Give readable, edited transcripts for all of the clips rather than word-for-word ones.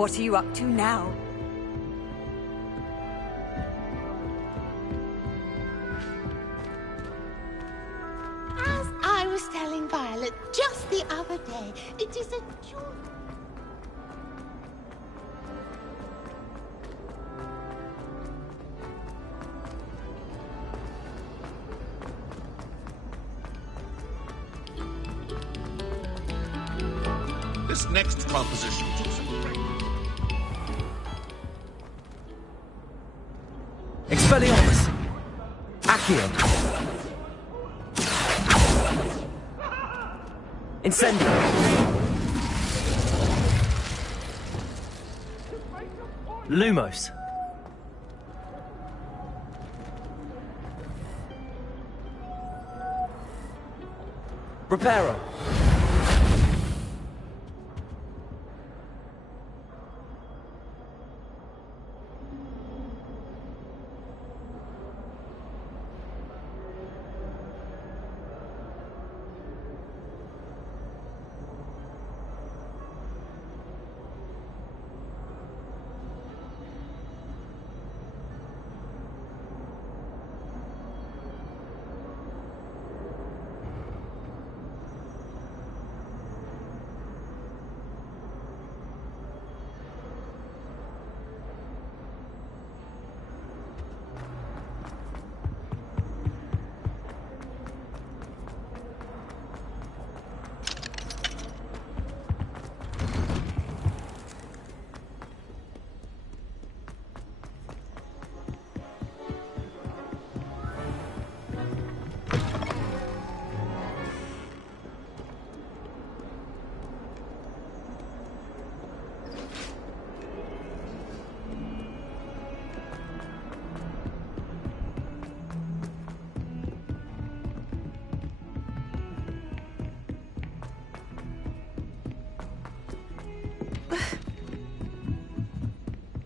What are you up to now? As I was telling Violet just the other day, it is a joy. This next proposition took some great... Expelliarmus! Accio! Incendio! Lumos! Reparo!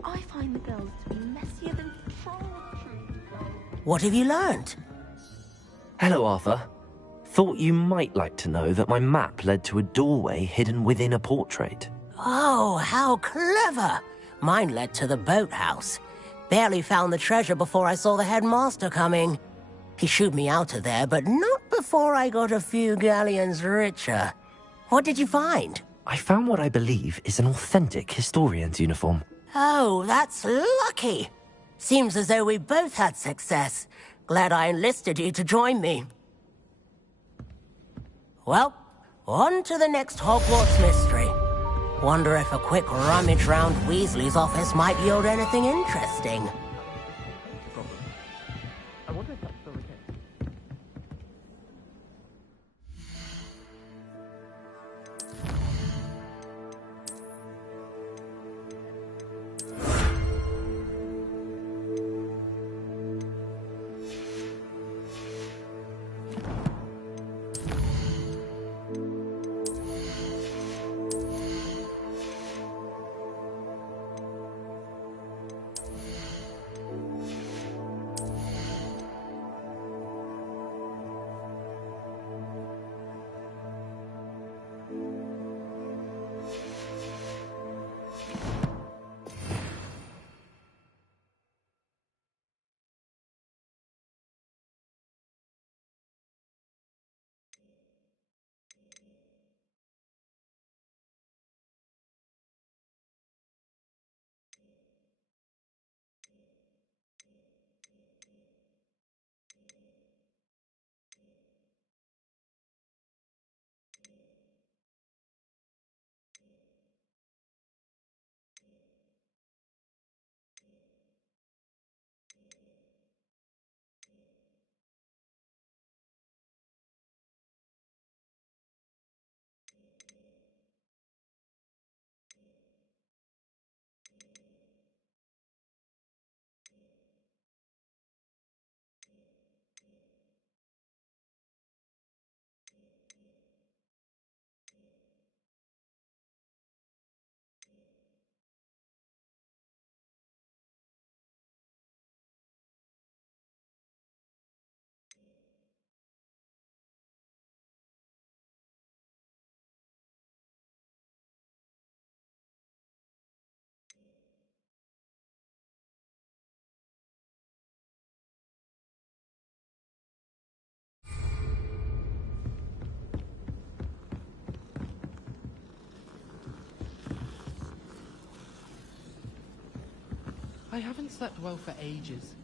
I find the girls to be messier than troll trees. What have you learned? Hello, Arthur. Thought you might like to know that my map led to a doorway hidden within a portrait. Oh, how clever! Mine led to the boathouse. Barely found the treasure before I saw the headmaster coming. He shooed me out of there, but not before I got a few galleons richer. What did you find? I found what I believe is an authentic historian's uniform. Oh, that's lucky. Seems as though we both had success. Glad I enlisted you to join me. Well, on to the next Hogwarts mystery. Wonder if a quick rummage round Weasley's office might yield anything interesting. I wonder if that's still the case. I haven't slept well for ages.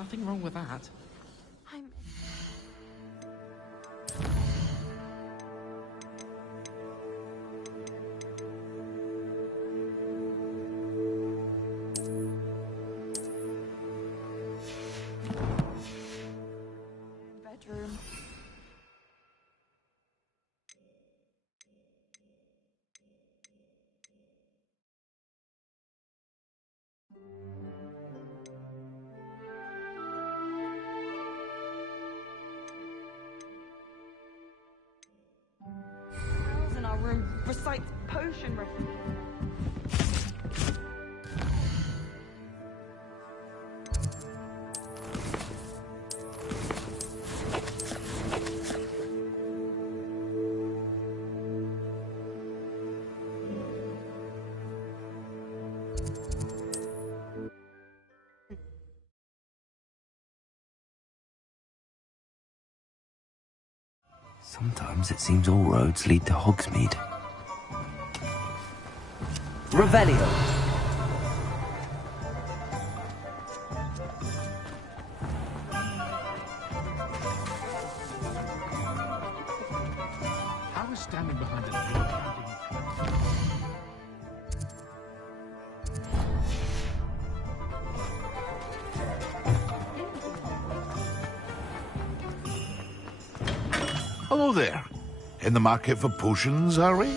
Nothing wrong with that. I'm... bedroom. Girls in our room recites potion Sometimes it seems all roads lead to Hogsmeade. Revelio! I was standing behind a door counting. Hello there. In the market for potions, are we?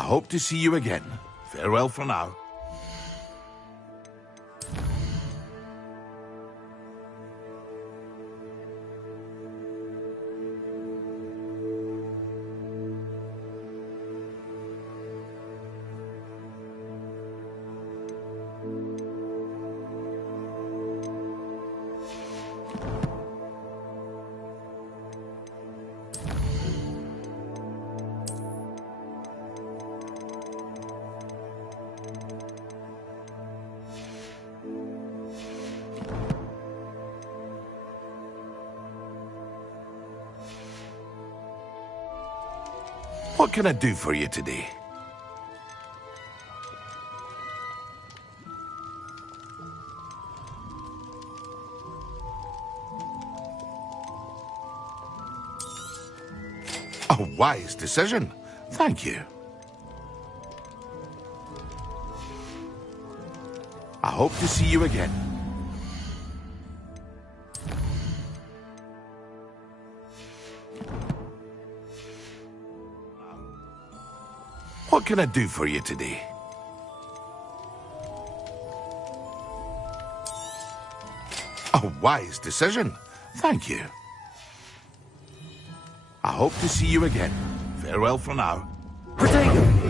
I hope to see you again. Farewell for now. What can I do for you today? A wise decision. Thank you. I hope to see you again. What can I do for you today? A wise decision. Thank you. I hope to see you again. Farewell for now. Protego!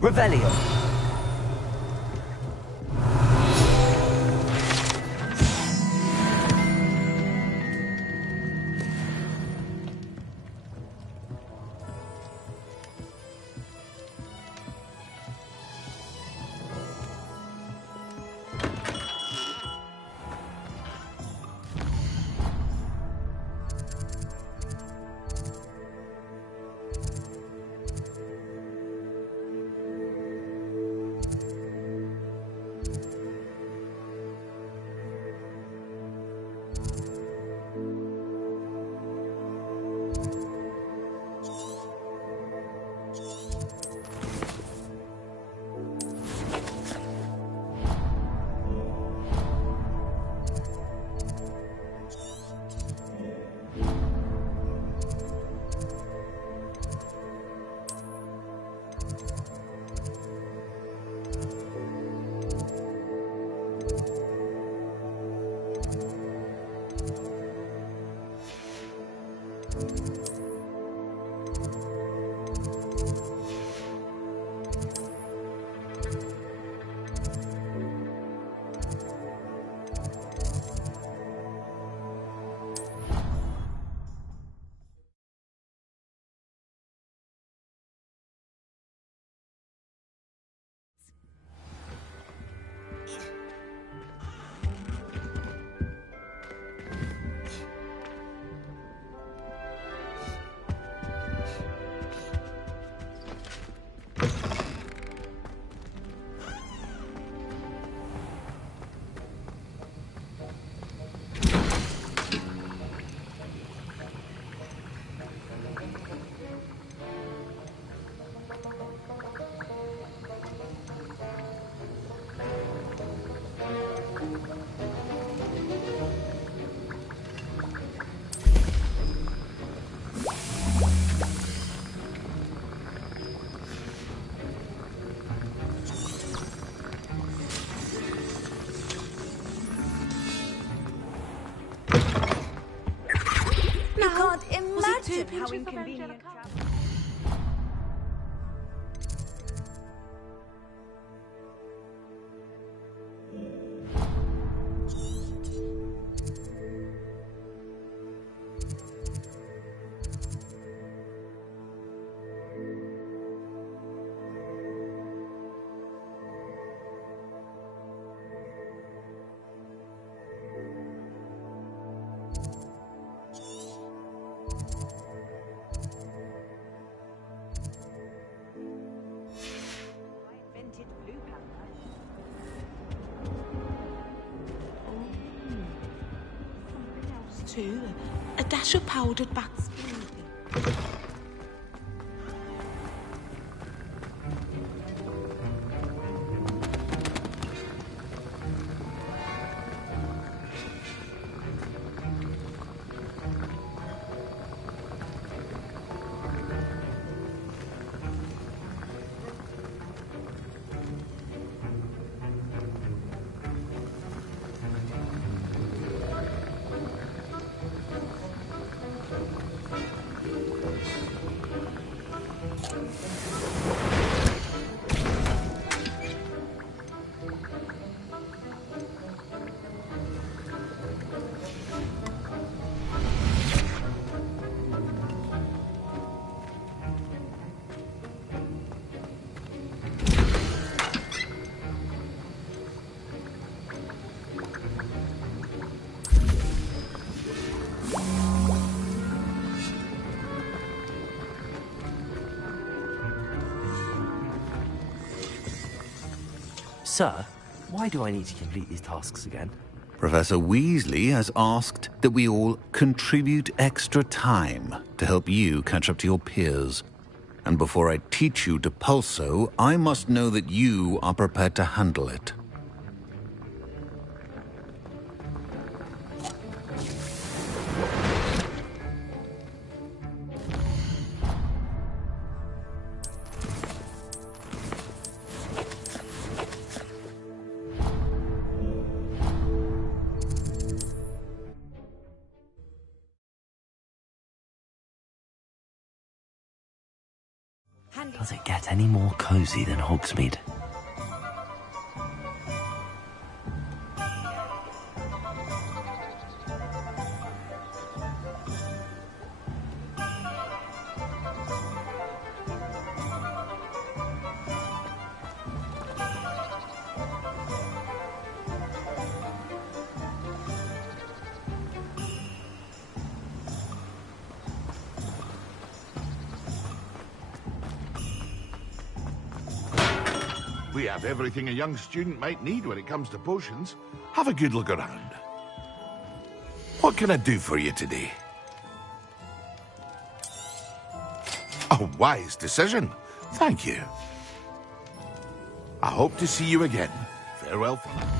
Revelio. Imagine how inconvenient. too. A dash of powdered bats. Sir, why do I need to complete these tasks again? Professor Weasley has asked that we all contribute extra time to help you catch up to your peers. And before I teach you to pulso, I must know that you are prepared to handle it. Does it get any more cozy than Hogsmeade? We have everything a young student might need when it comes to potions. Have a good look around. What can I do for you today? A wise decision. Thank you. I hope to see you again. Farewell for now.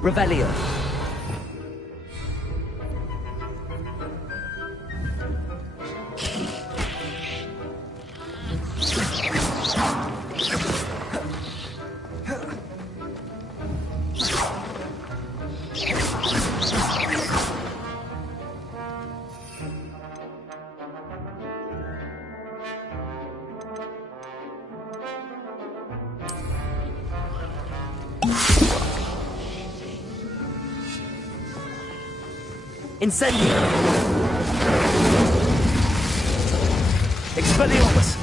Revelio. Incendio! Expelliarmus!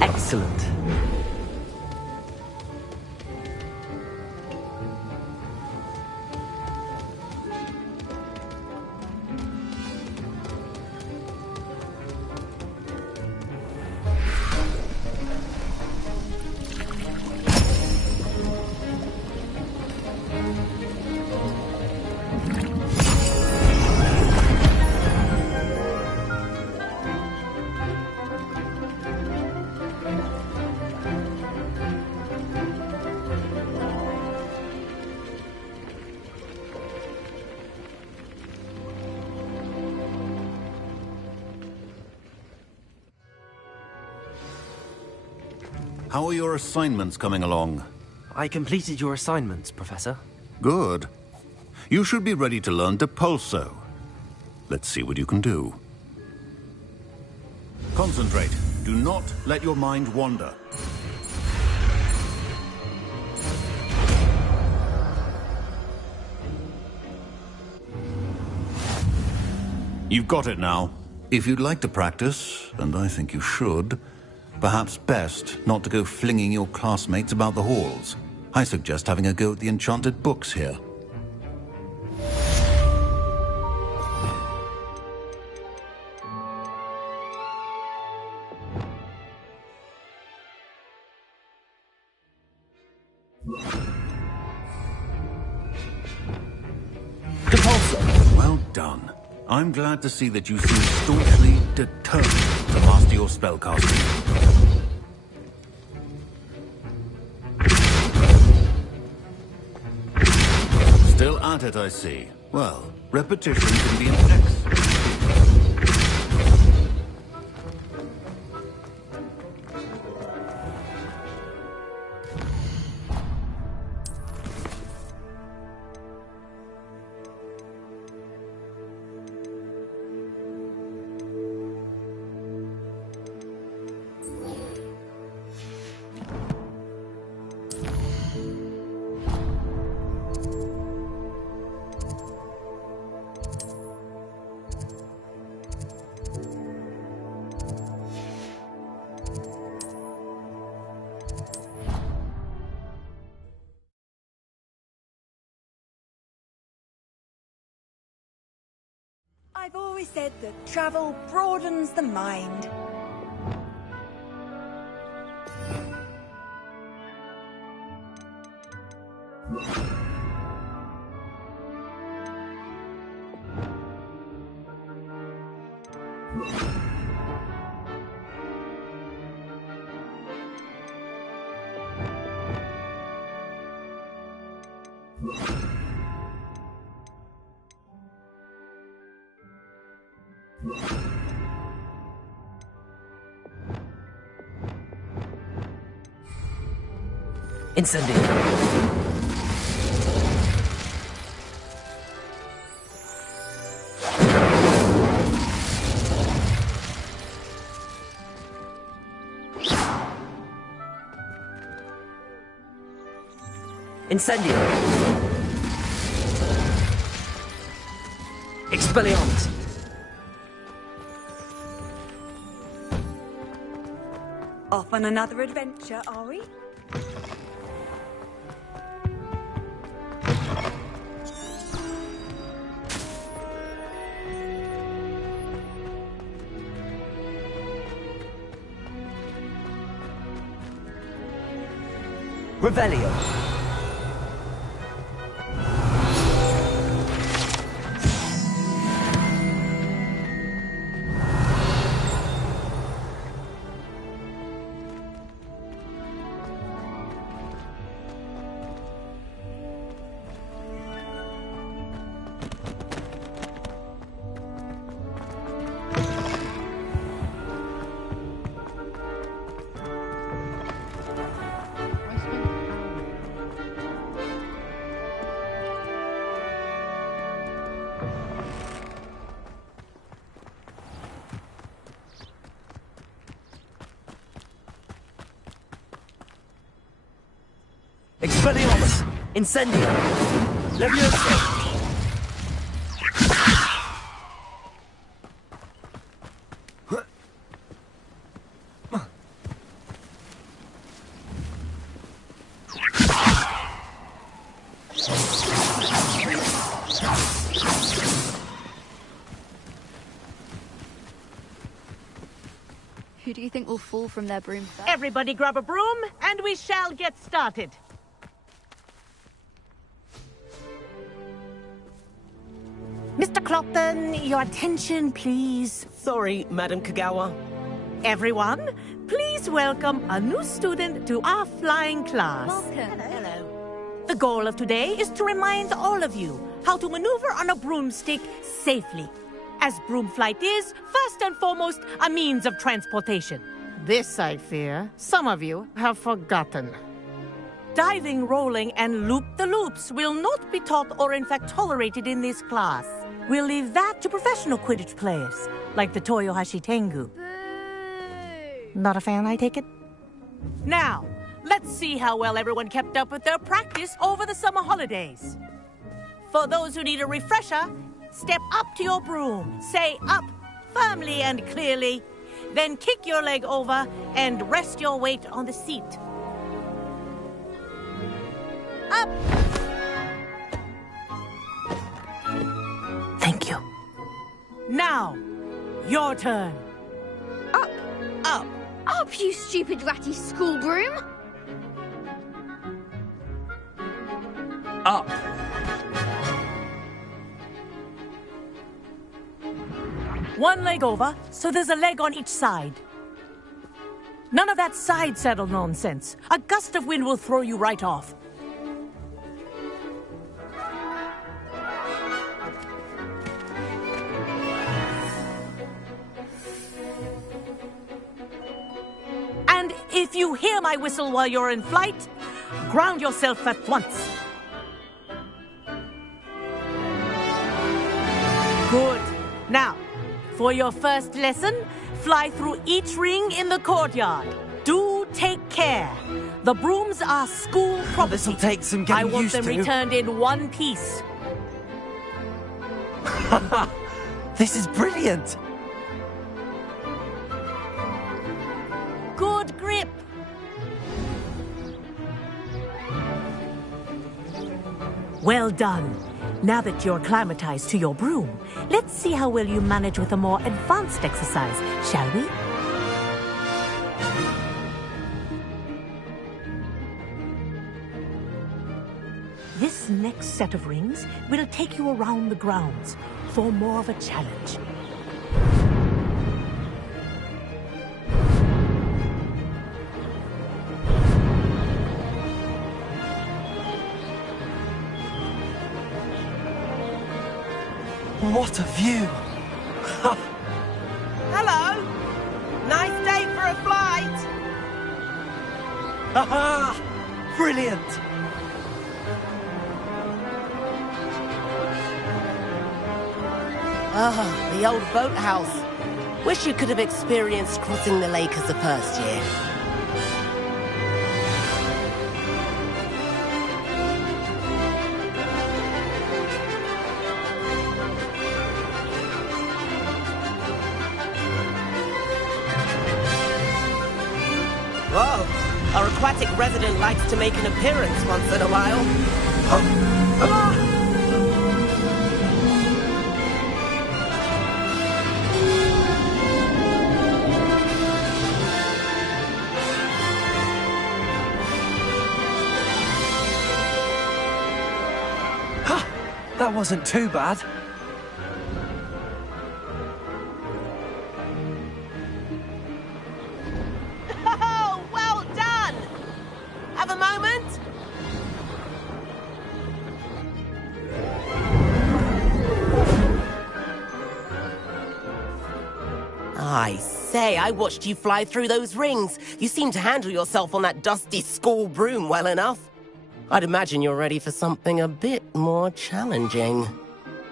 Excellent. How are your assignments coming along? I completed your assignments, Professor. Good. You should be ready to learn Depulso. Let's see what you can do. Concentrate. Do not let your mind wander. You've got it now. If you'd like to practice, and I think you should, perhaps best not to go flinging your classmates about the halls. I suggest having a go at the enchanted books here. Depulso! Well done. I'm glad to see that you seem staunchly determined to master your spellcasting. Still at it, I see. Well, repetition can be an excellent. I've always said that travel broadens the mind. Incendio! Incendio! Expelliarmus! Off on another adventure, are we? Revelio! Expelliarmus! Incendio! Leviosa! Who do you think will fall from their broom first? Everybody grab a broom, and we shall get started. Mr. Clopton, your attention, please. Sorry, Madam Kagawa. Everyone, please welcome a new student to our flying class. Welcome. Hello. The goal of today is to remind all of you how to maneuver on a broomstick safely. As broom flight is, first and foremost, a means of transportation. This, I fear, some of you have forgotten. Diving, rolling, and loop-the-loops will not be taught or in fact tolerated in this class. We'll leave that to professional Quidditch players, like the Toyohashi Tengu. Boo! Not a fan, I take it? Now, let's see how well everyone kept up with their practice over the summer holidays. For those who need a refresher, step up to your broom, say up firmly and clearly, then kick your leg over and rest your weight on the seat. Up! Thank you. Now, your turn. Up! Up! Up, you stupid ratty school broom! Up! One leg over, so there's a leg on each side. None of that side saddle nonsense. A gust of wind will throw you right off. And if you hear my whistle while you're in flight, ground yourself at once. Good. Now, for your first lesson, fly through each ring in the courtyard. Do take care. The brooms are school property. This'll take some getting I want used them to. returned in one piece. This is brilliant! Good grip. Well done. Now that you're acclimatized to your broom, let's see how well you manage with a more advanced exercise, shall we? This next set of rings will take you around the grounds for more of a challenge. What a view! Hello. Nice day for a flight. Aha! Brilliant! Ah, the old boathouse. Wish you could have experienced crossing the lake as the first year. Whoa, our aquatic resident likes to make an appearance once in a while. That wasn't too bad. Oh, well done! Have a moment? I say, I watched you fly through those rings. You seem to handle yourself on that dusty school broom well enough. I'd imagine you're ready for something a bit more challenging.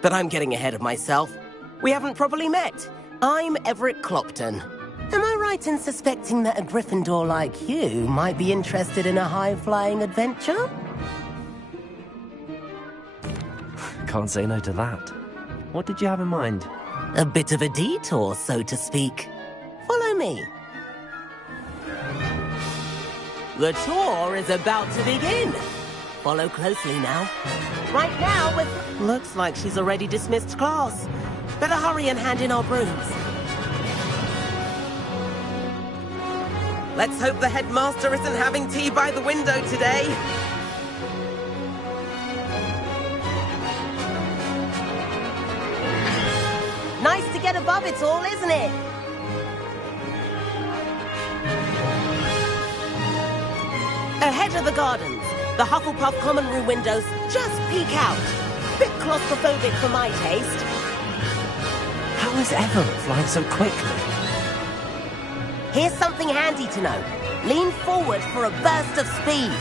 But I'm getting ahead of myself. We haven't properly met. I'm Everett Clopton. Am I right in suspecting that a Gryffindor like you might be interested in a high-flying adventure? Can't say no to that. What did you have in mind? A bit of a detour, so to speak. Follow me. The tour is about to begin. Follow closely now. Right now, looks like she's already dismissed class. Better hurry and hand in our brooms. Let's hope the headmaster isn't having tea by the window today. Nice to get above it all, isn't it? Ahead of the gardens, the Hufflepuff common room windows just peek out. Bit claustrophobic for my taste. How is Everett flying so quickly? Here's something handy to know. Lean forward for a burst of speed.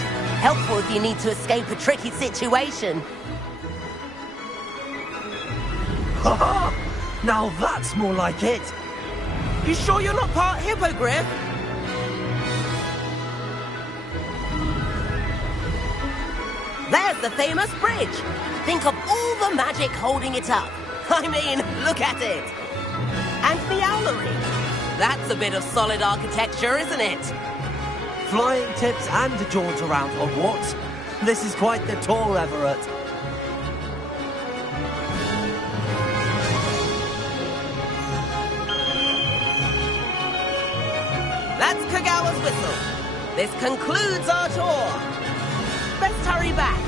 Helpful if you need to escape a tricky situation. Ha! Now that's more like it. You sure you're not part hippogriff? There's the famous bridge. Think of all the magic holding it up. I mean, look at it. And the owlery. That's a bit of solid architecture, isn't it? Flying tips and a jaunt around Hogwarts. This is quite the tour, Everett. That's Kagawa's whistle. This concludes our tour. Let's hurry back.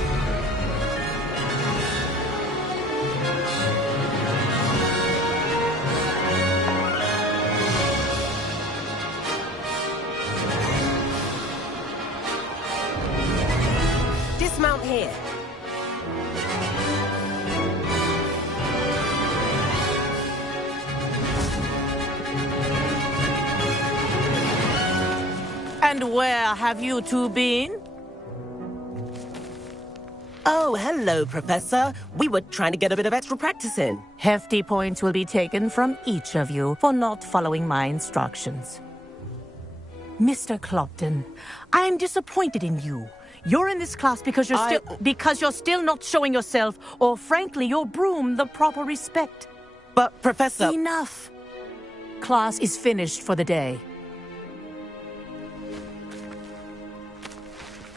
Dismount here. And where have you two been? Oh, hello, Professor. We were trying to get a bit of extra practice in. Hefty points will be taken from each of you for not following my instructions. Mr. Clopton, I'm disappointed in you. You're in this class because you're still not showing yourself, or frankly, your broom, the proper respect. But, Professor... Enough. Class is finished for the day.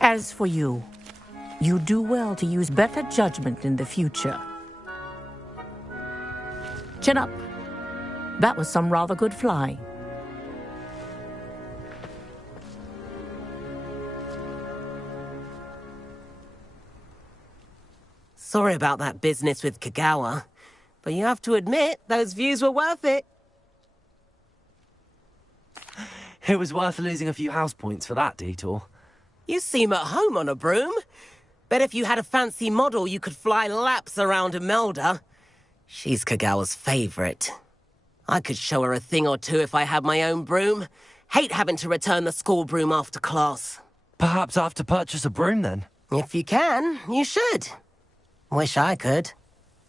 As for you, you do well to use better judgment in the future. Chin up. That was some rather good flying. Sorry about that business with Kagawa, but you have to admit, those views were worth it. It was worth losing a few house points for that detour. You seem at home on a broom. Bet if you had a fancy model, you could fly laps around Imelda. She's Kagawa's favorite. I could show her a thing or two if I had my own broom. Hate having to return the school broom after class. Perhaps I have to purchase a broom then? If you can, you should. Wish I could.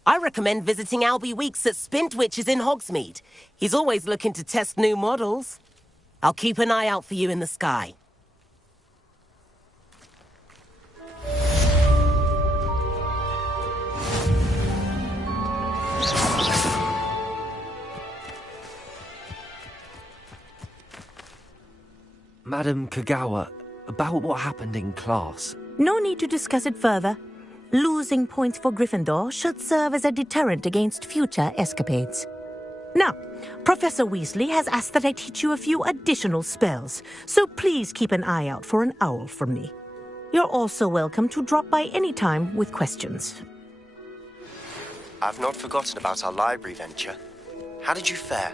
I recommend visiting Albie Weeks at Spintwitches in Hogsmeade. He's always looking to test new models. I'll keep an eye out for you in the sky. Madam Kagawa, about what happened in class. No need to discuss it further. Losing points for Gryffindor should serve as a deterrent against future escapades. Now, Professor Weasley has asked that I teach you a few additional spells, so please keep an eye out for an owl from me. You're also welcome to drop by any time with questions. I've not forgotten about our library venture. How did you fare?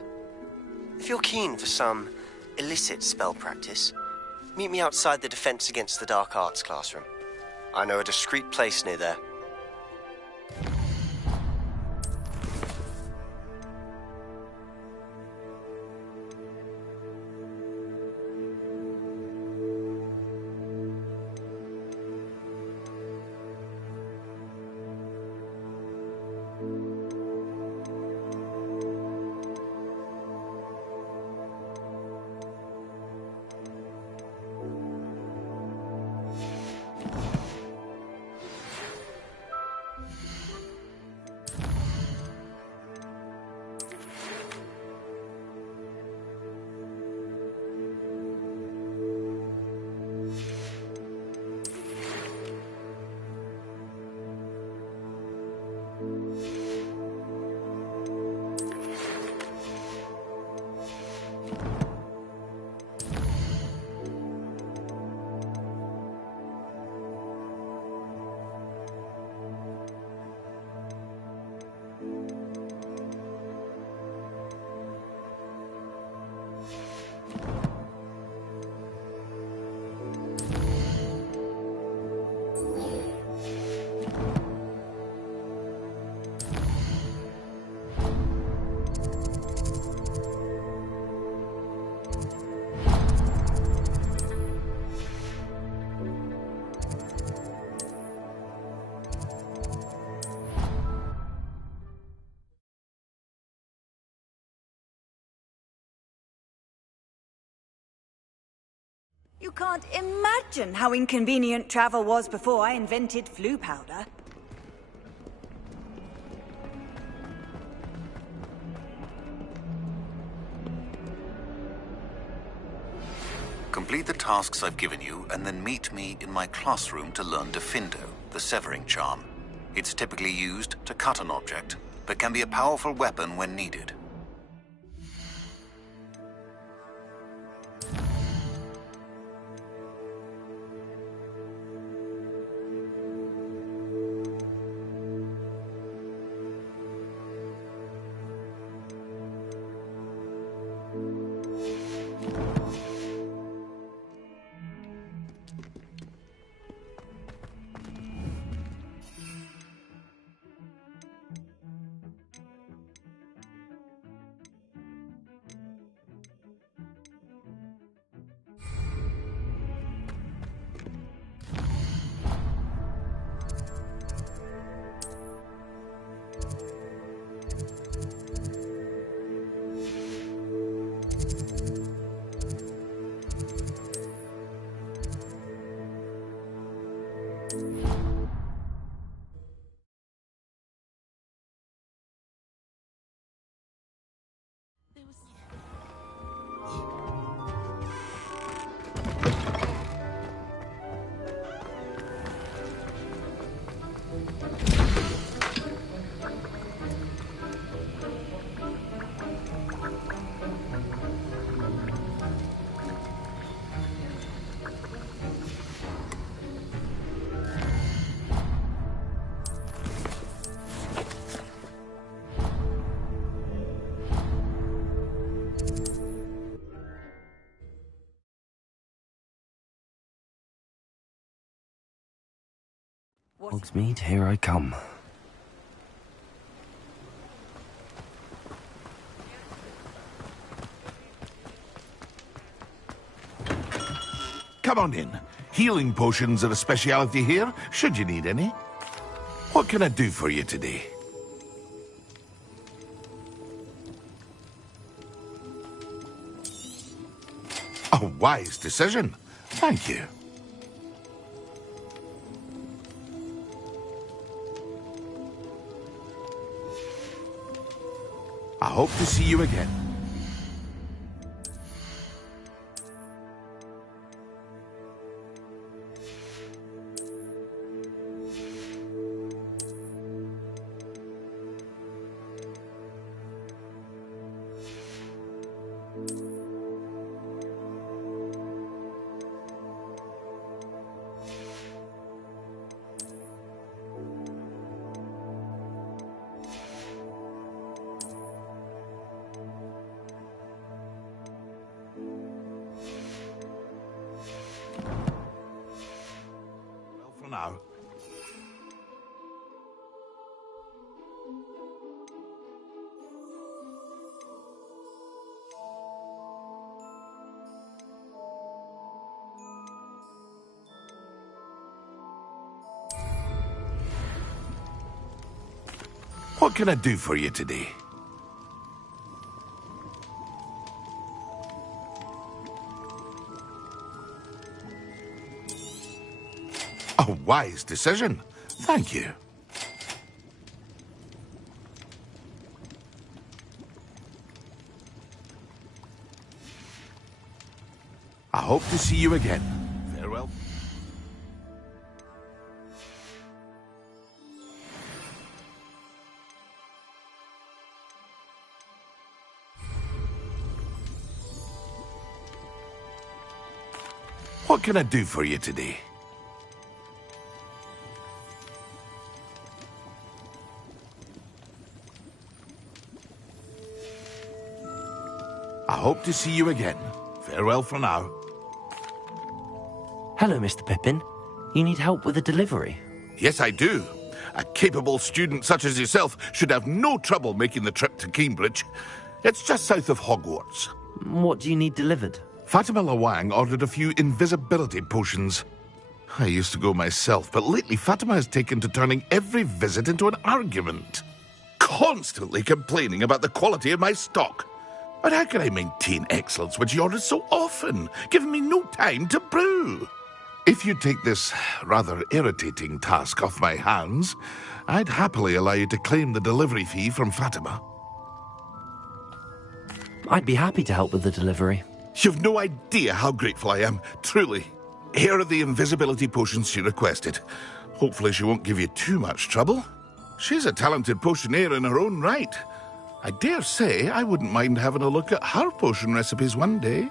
If you're keen for some illicit spell practice, meet me outside the Defense Against the Dark Arts classroom. I know a discreet place near there. You can't imagine how inconvenient travel was before I invented flu powder. Complete the tasks I've given you, and then meet me in my classroom to learn Defindo, the severing charm. It's typically used to cut an object, but can be a powerful weapon when needed. Hogsmeade, here I come. Come on in. Healing potions are a speciality here, should you need any. What can I do for you today? A wise decision. Thank you. I hope to see you again. Now. What can I do for you today? A wise decision. Thank you. I hope to see you again. Farewell. What can I do for you today? I hope to see you again. Farewell for now. Hello, Mr. Pippin. You need help with a delivery? Yes, I do. A capable student such as yourself should have no trouble making the trip to Cambridge. It's just south of Hogwarts. What do you need delivered? Fatima Lawang ordered a few invisibility potions. I used to go myself, but lately Fatima has taken to turning every visit into an argument. Constantly complaining about the quality of my stock. But how can I maintain excellence when she orders so often, giving me no time to brew? If you take this rather irritating task off my hands, I'd happily allow you to claim the delivery fee from Fatima. I'd be happy to help with the delivery. You've no idea how grateful I am, truly. Here are the invisibility potions she requested. Hopefully she won't give you too much trouble. She's a talented potioneer in her own right. I dare say I wouldn't mind having a look at her potion recipes one day.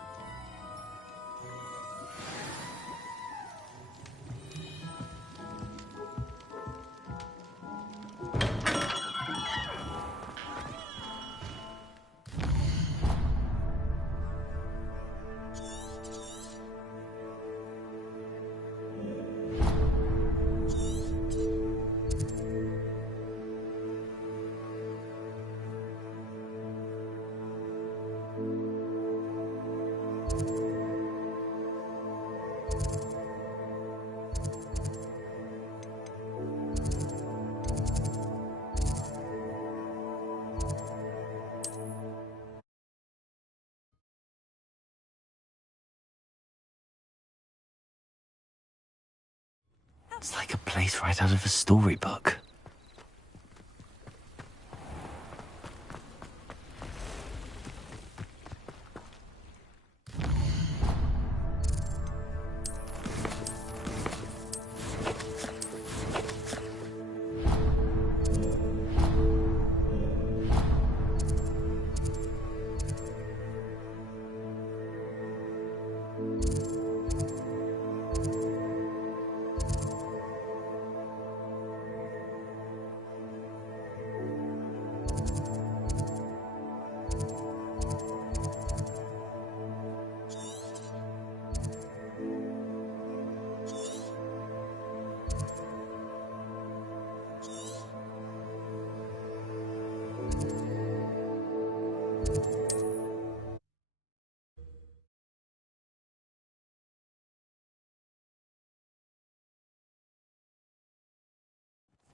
It's like a place right out of a storybook.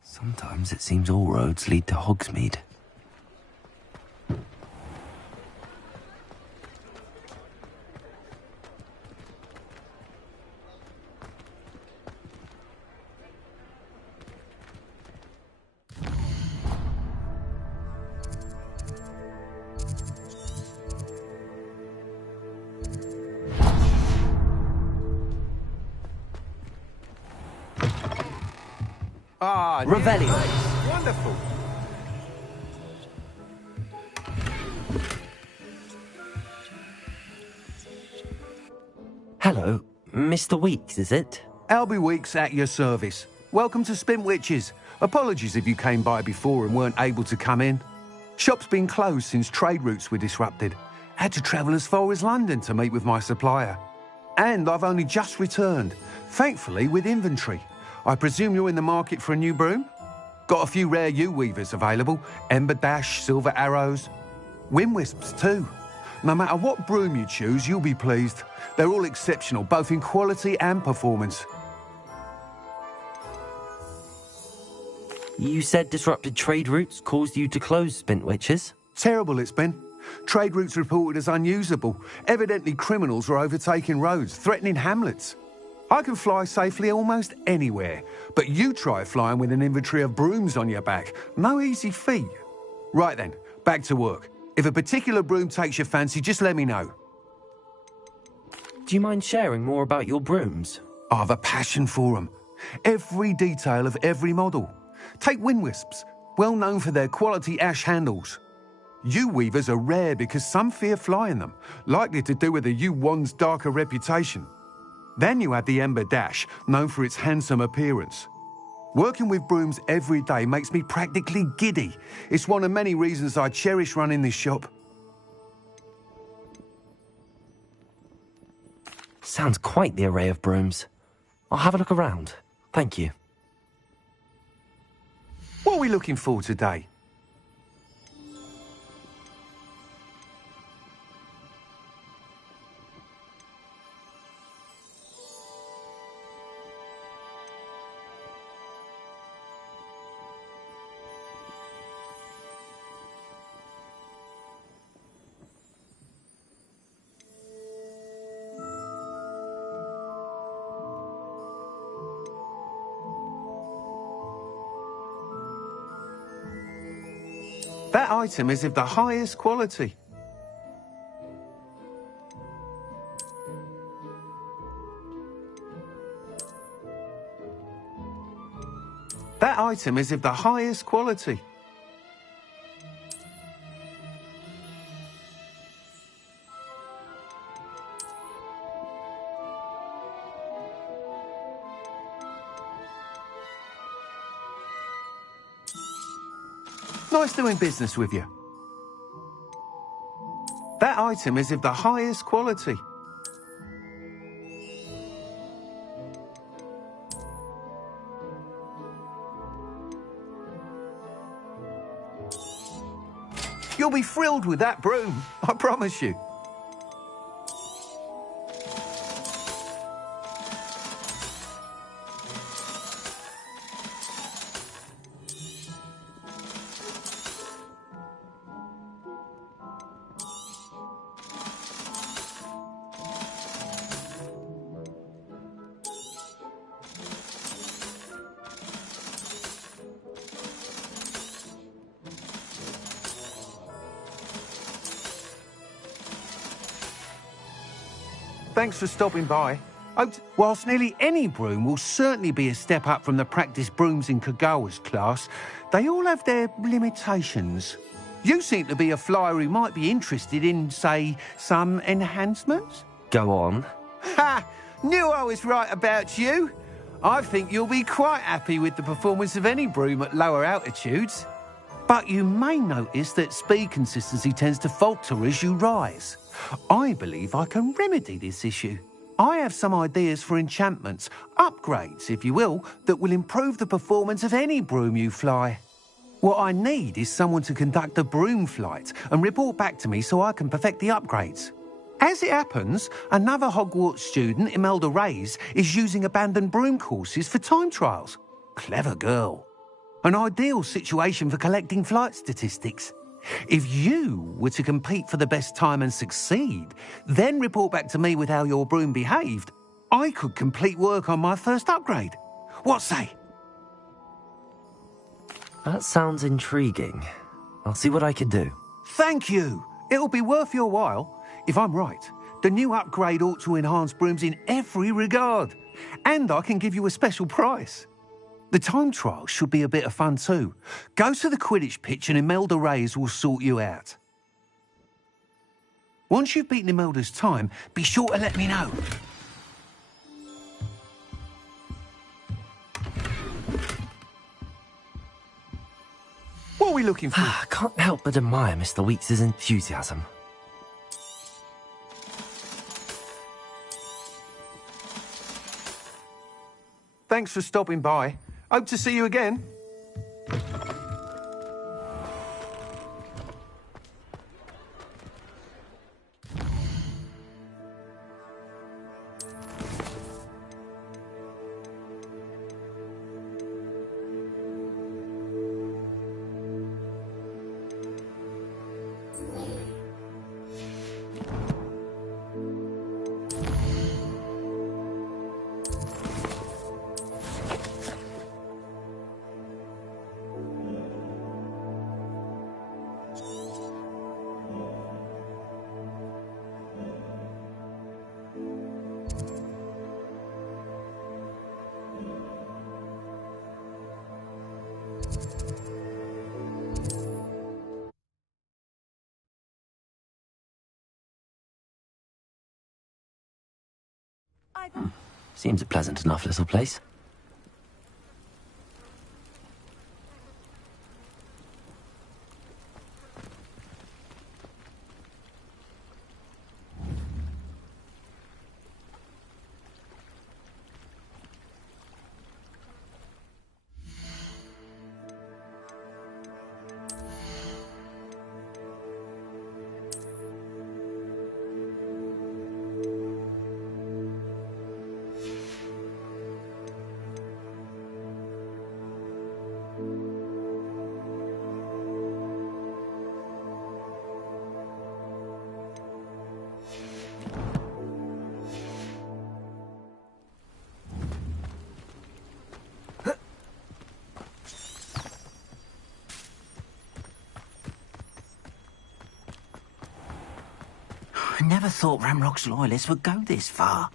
Sometimes it seems all roads lead to Hogsmeade. Ah, Revelio. Wonderful. Hello, Mr. Weeks, is it? Albie Weeks at your service. Welcome to Spintwitches. Apologies if you came by before and weren't able to come in. Shop's been closed since trade routes were disrupted. Had to travel as far as London to meet with my supplier. And I've only just returned, thankfully with inventory. I presume you're in the market for a new broom? Got a few rare yew-weavers available. Ember Dash, Silver Arrows. Wind-wisps too. No matter what broom you choose, you'll be pleased. They're all exceptional, both in quality and performance. You said disrupted trade routes caused you to close Spintwitches? Terrible it's been. Trade routes reported as unusable. Evidently criminals were overtaking roads, threatening hamlets. I can fly safely almost anywhere, but you try flying with an inventory of brooms on your back. No easy feat. Right then, back to work. If a particular broom takes your fancy, just let me know. Do you mind sharing more about your brooms? I have a passion for them. Every detail of every model. Take Wind-wisps, well known for their quality ash handles. Yew-weavers are rare because some fear flying them, likely to do with the yew-wand's darker reputation. Then you have the Ember Dash, known for its handsome appearance. Working with brooms every day makes me practically giddy. It's one of many reasons I cherish running this shop. Sounds quite the array of brooms. I'll have a look around. Thank you. What are we looking for today? That item is of the highest quality. That item is of the highest quality. Nice doing business with you. That item is of the highest quality. You'll be thrilled with that broom, I promise you. Thanks for stopping by. Whilst nearly any broom will certainly be a step up from the practice brooms in Kagawa's class, they all have their limitations. You seem to be a flyer who might be interested in, say, some enhancements? Go on. Ha! Knew I was right about you. I think you'll be quite happy with the performance of any broom at lower altitudes. But you may notice that speed consistency tends to falter as you rise. I believe I can remedy this issue. I have some ideas for enchantments, upgrades, if you will, that will improve the performance of any broom you fly. What I need is someone to conduct a broom flight and report back to me so I can perfect the upgrades. As it happens, another Hogwarts student, Imelda Reyes, is using abandoned broom courses for time trials. Clever girl. An ideal situation for collecting flight statistics. If you were to compete for the best time and succeed, then report back to me with how your broom behaved, I could complete work on my first upgrade. What say? That sounds intriguing. I'll see what I can do. Thank you. It'll be worth your while. If I'm right, the new upgrade ought to enhance brooms in every regard. And I can give you a special price. The time trial should be a bit of fun too. Go to the Quidditch pitch and Imelda Reyes will sort you out. Once you've beaten Imelda's time, be sure to let me know. What are we looking for? I can't help but admire Mr. Weeks' enthusiasm. Thanks for stopping by. Hope to see you again. Seems a pleasant enough little place. I never thought Ramrock's loyalists would go this far.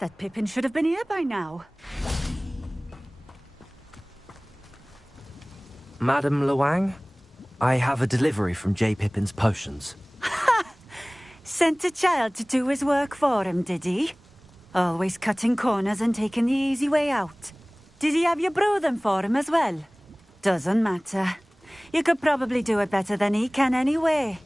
That Pippin should have been here by now. Madam Luang, I have a delivery from J. Pippin's potions. Sent a child to do his work for him, did he? Always cutting corners and taking the easy way out. Did he have you brew them for him as well? Doesn't matter. You could probably do it better than he can anyway.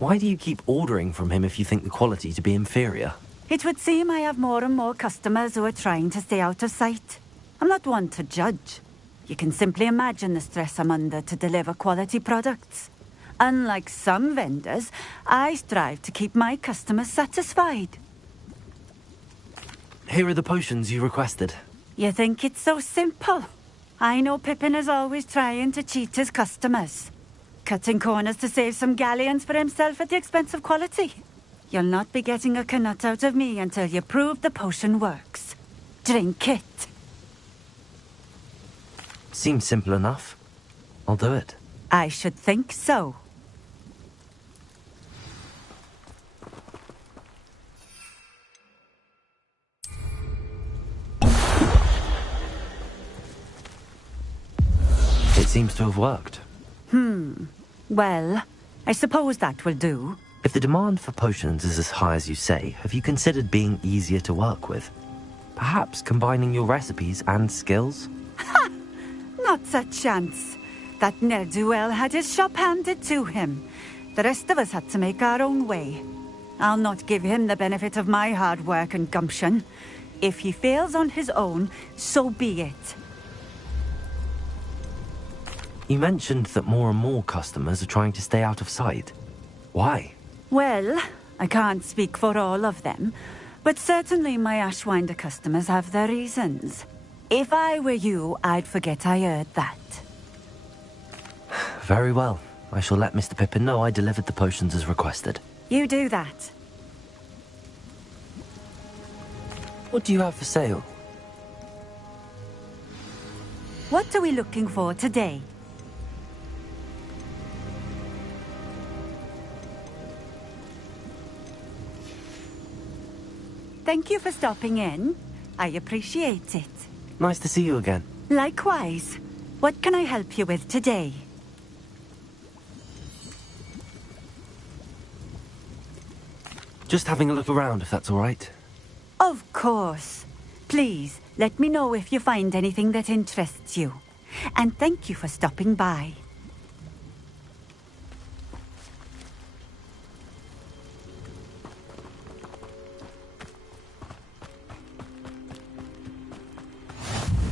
Why do you keep ordering from him if you think the quality to be inferior? It would seem I have more and more customers who are trying to stay out of sight. I'm not one to judge. You can simply imagine the stress I'm under to deliver quality products. Unlike some vendors, I strive to keep my customers satisfied. Here are the potions you requested. You think it's so simple? I know Pippin is always trying to cheat his customers. Cutting corners to save some galleons for himself at the expense of quality. You'll not be getting a canut out of me until you prove the potion works. Drink it. Seems simple enough. I'll do it. I should think so. It seems to have worked. Well, I suppose that will do. If the demand for potions is as high as you say, have you considered being easier to work with? Perhaps combining your recipes and skills? Ha! Not a chance. That ne'er-do-well had his shop handed to him. The rest of us had to make our own way. I'll not give him the benefit of my hard work and gumption. If he fails on his own, so be it. You mentioned that more and more customers are trying to stay out of sight. Why? Well, I can't speak for all of them, but certainly my Ashwinder customers have their reasons. If I were you, I'd forget I heard that. Very well. I shall let Mr. Pippin know I delivered the potions as requested. You do that. What do you have for sale? What are we looking for today? Thank you for stopping in. I appreciate it. Nice to see you again. Likewise. What can I help you with today? Just having a look around, if that's all right. Of course. Please, let me know if you find anything that interests you. And thank you for stopping by.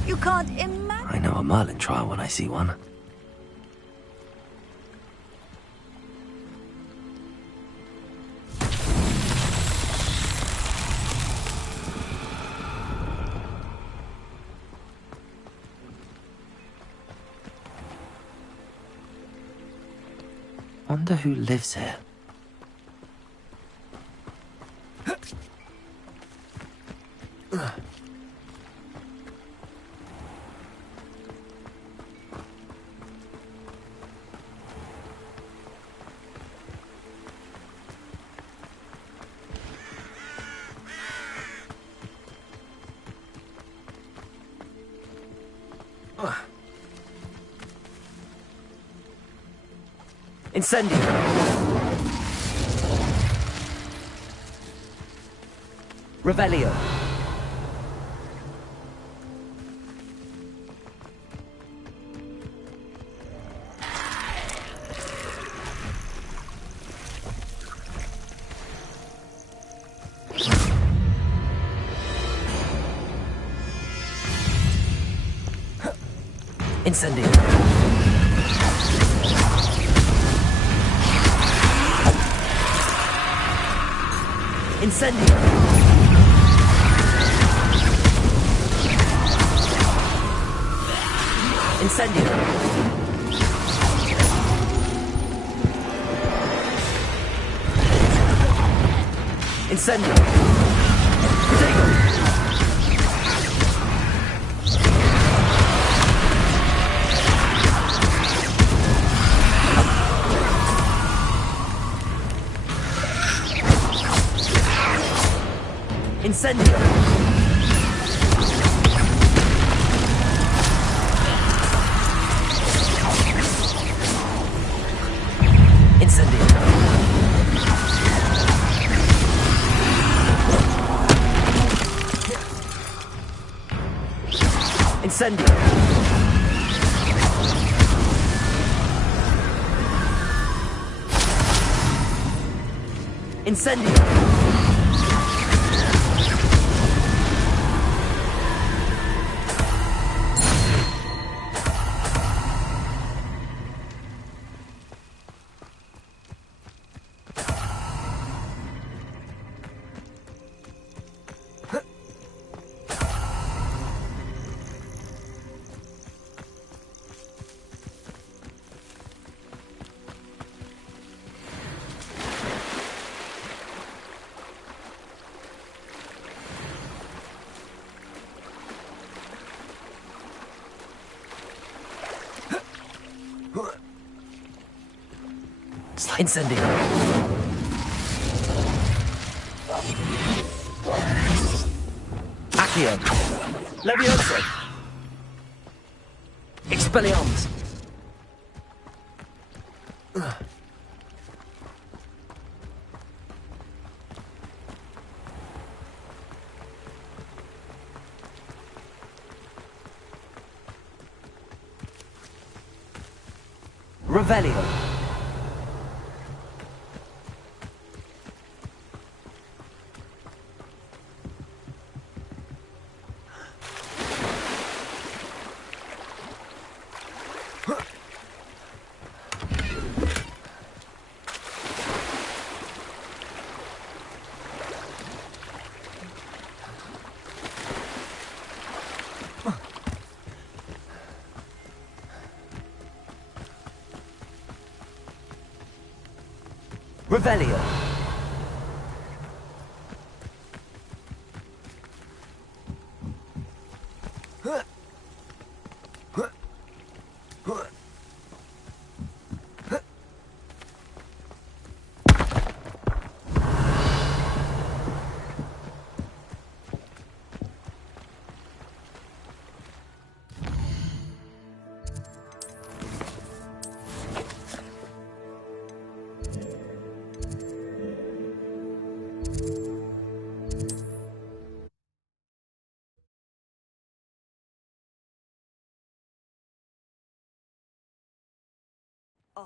You can't imagine. I know a Merlin trial when I see one. Wonder who lives here. Incendio! Revelio! Incendio! Incendio! Incendio! Incendio! Protego! Incendio! Incendio! Incendio! Incendio! Incendio! Accio! Levioso! Expelliarmus! Revelio! Revelio.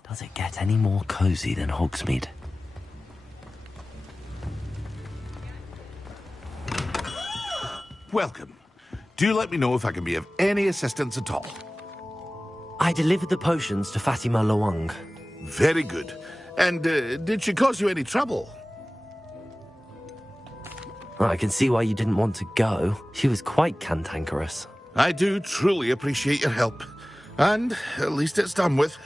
Does it get any more cozy than Hogsmeade? Welcome. Do let me know if I can be of any assistance at all. I delivered the potions to Fatima Loang. Very good. And did she cause you any trouble? Well, I can see why you didn't want to go. She was quite cantankerous. I do truly appreciate your help. And at least it's done with.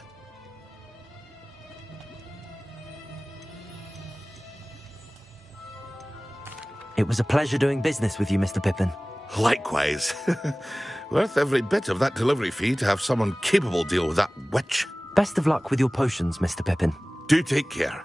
It was a pleasure doing business with you, Mr. Pippin. Likewise. Worth every bit of that delivery fee to have someone capable deal with that witch. Best of luck with your potions, Mr. Pippin. Do take care.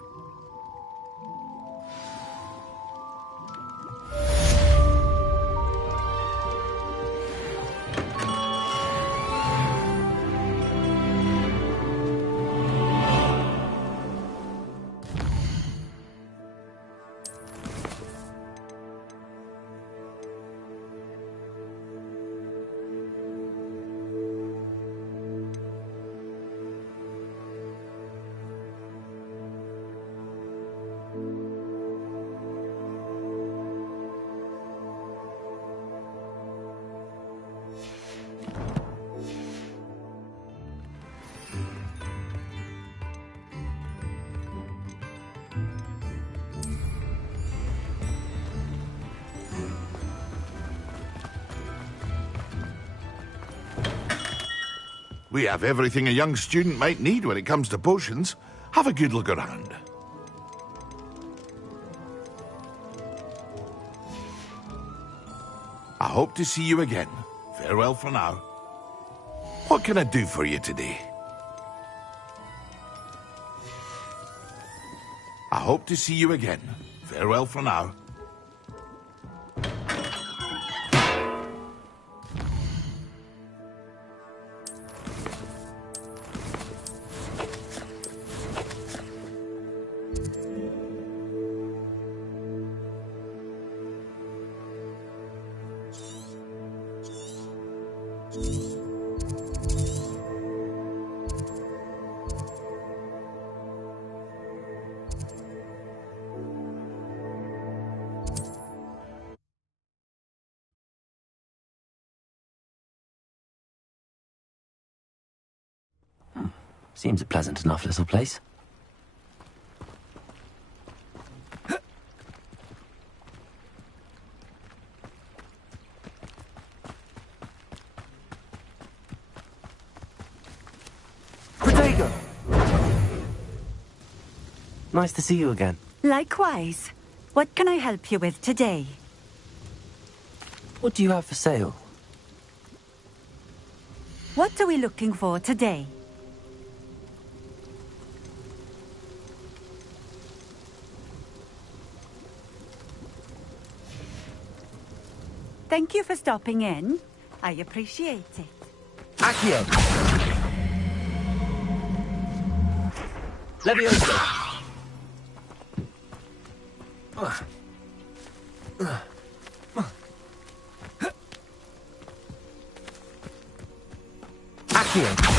We have everything a young student might need when it comes to potions. Have a good look around. I hope to see you again. Farewell for now. What can I do for you today? I hope to see you again. Farewell for now. Seems a pleasant enough little place. Protego! Nice to see you again. Likewise. What can I help you with today? What do you have for sale? What are we looking for today? Thank you for stopping in. I appreciate it. Accio! Levioso! Accio!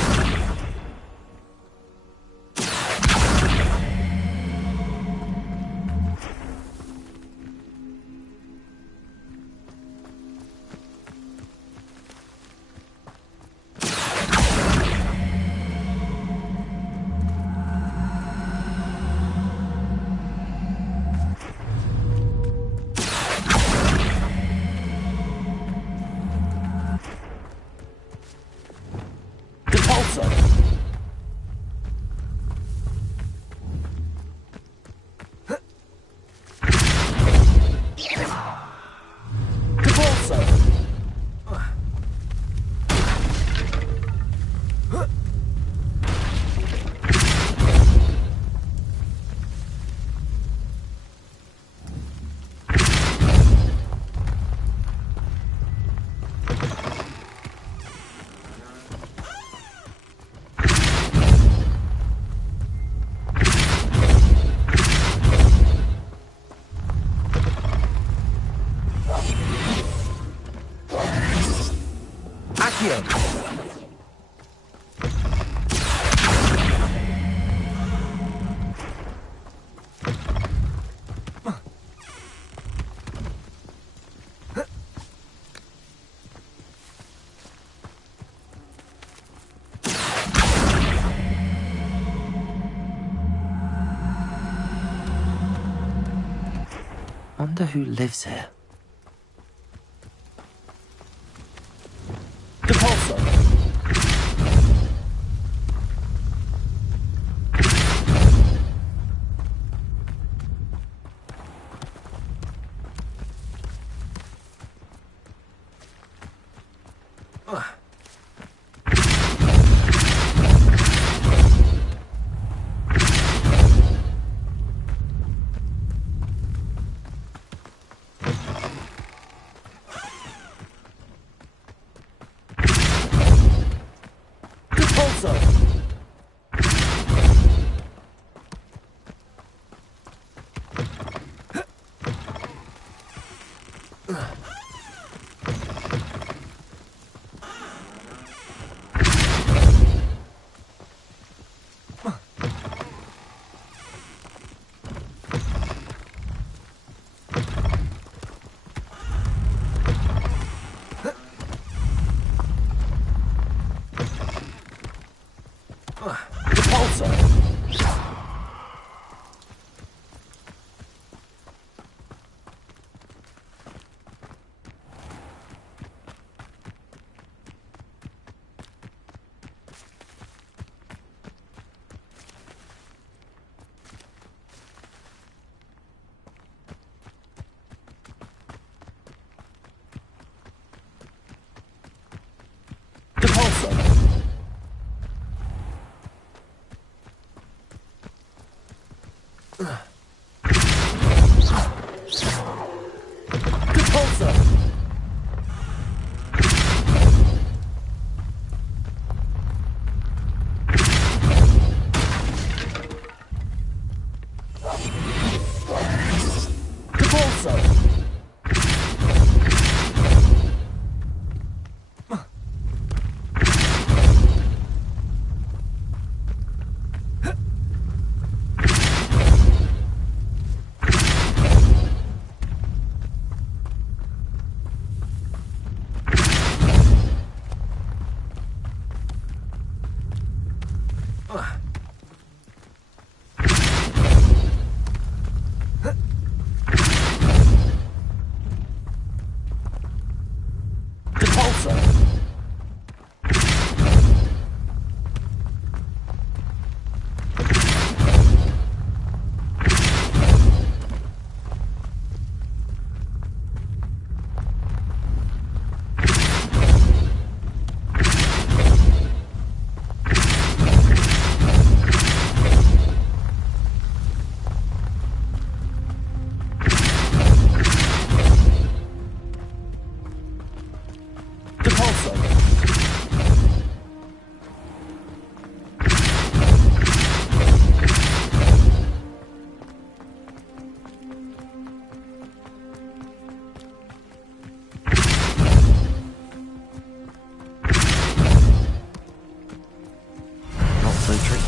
Repulsor! Accio! Wonder who lives here. Depulso!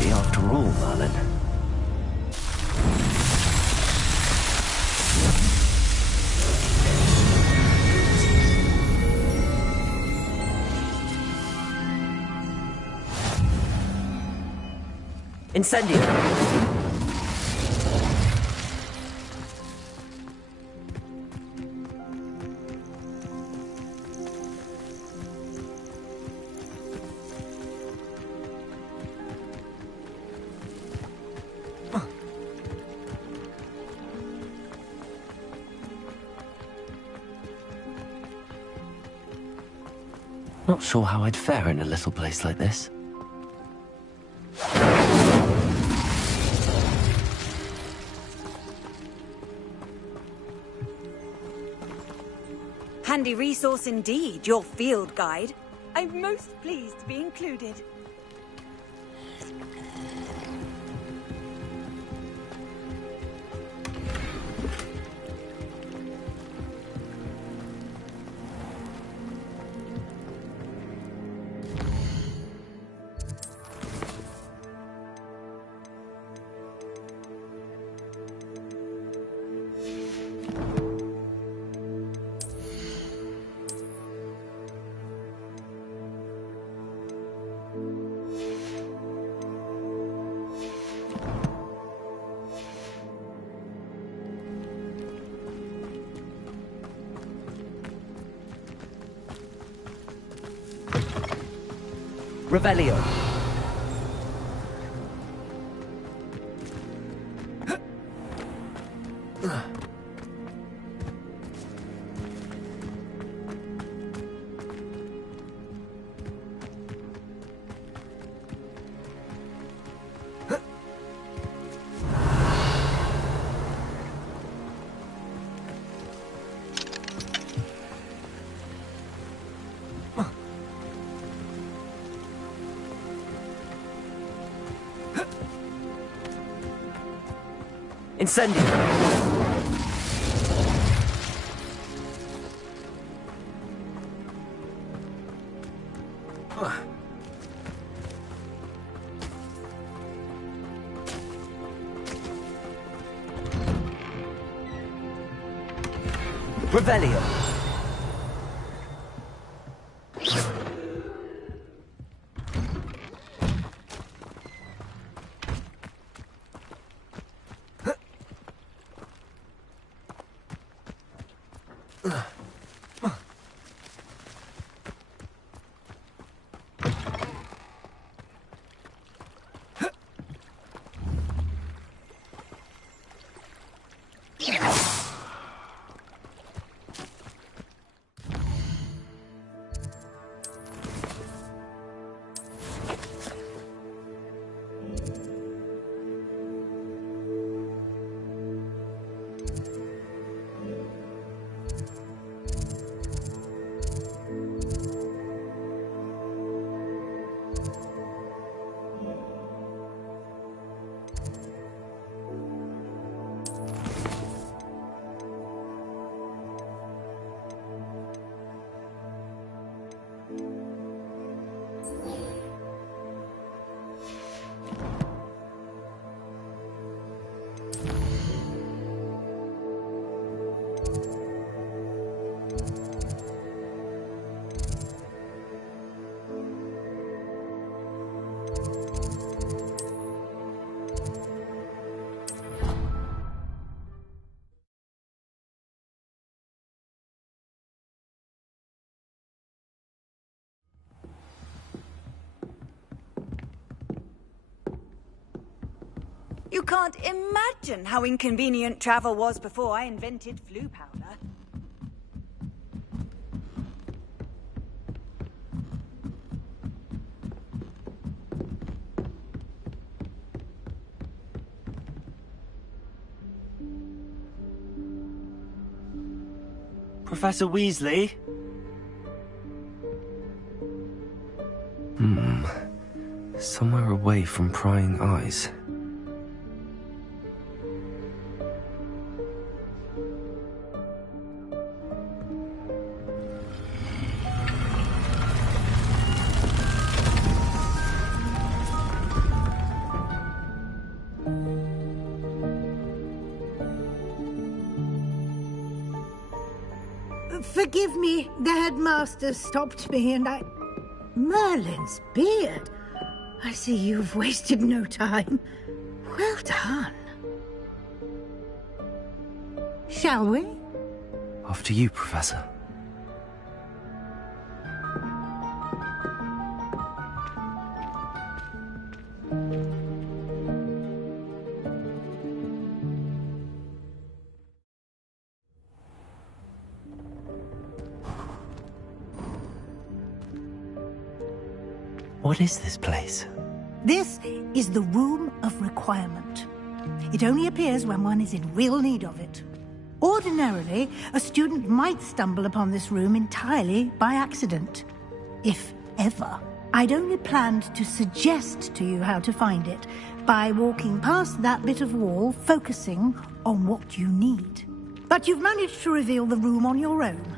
After all, Merlin. Incendio! Not sure how I'd fare in a little place like this. Handy resource indeed, your field guide. I'm most pleased to be included. Revelio. Incendio. Revelio. You can't imagine how inconvenient travel was before I invented flu powder. Professor Weasley? Somewhere away from prying eyes. Forgive me, the headmaster stopped me and I... Merlin's beard. I see you've wasted no time. Well done. Shall we? After you, Professor. What is this place? This is the Room of Requirement. It only appears when one is in real need of it. Ordinarily, a student might stumble upon this room entirely by accident. If ever. I'd only planned to suggest to you how to find it by walking past that bit of wall, focusing on what you need. But you've managed to reveal the room on your own.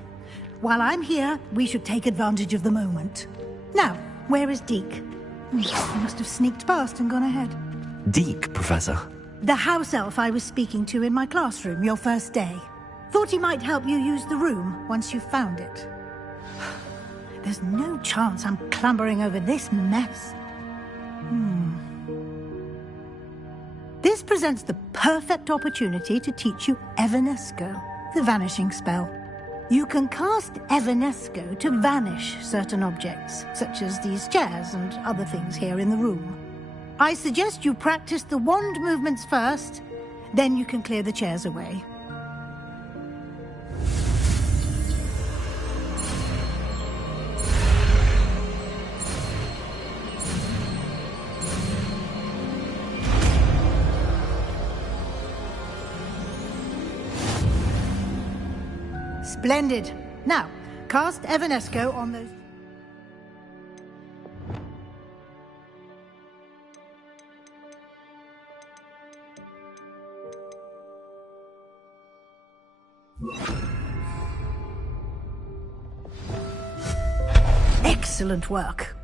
While I'm here, we should take advantage of the moment. Now, where is Deke? He must have sneaked past and gone ahead. Deke, Professor? The house elf I was speaking to in my classroom your first day. Thought he might help you use the room once you found it. There's no chance I'm clambering over this mess. This presents the perfect opportunity to teach you Evanesco, the vanishing spell. You can cast Evanesco to vanish certain objects, such as these chairs and other things here in the room. I suggest you practice the wand movements first, then you can clear the chairs away. Splendid. Now, cast Evanesco on those... Excellent work.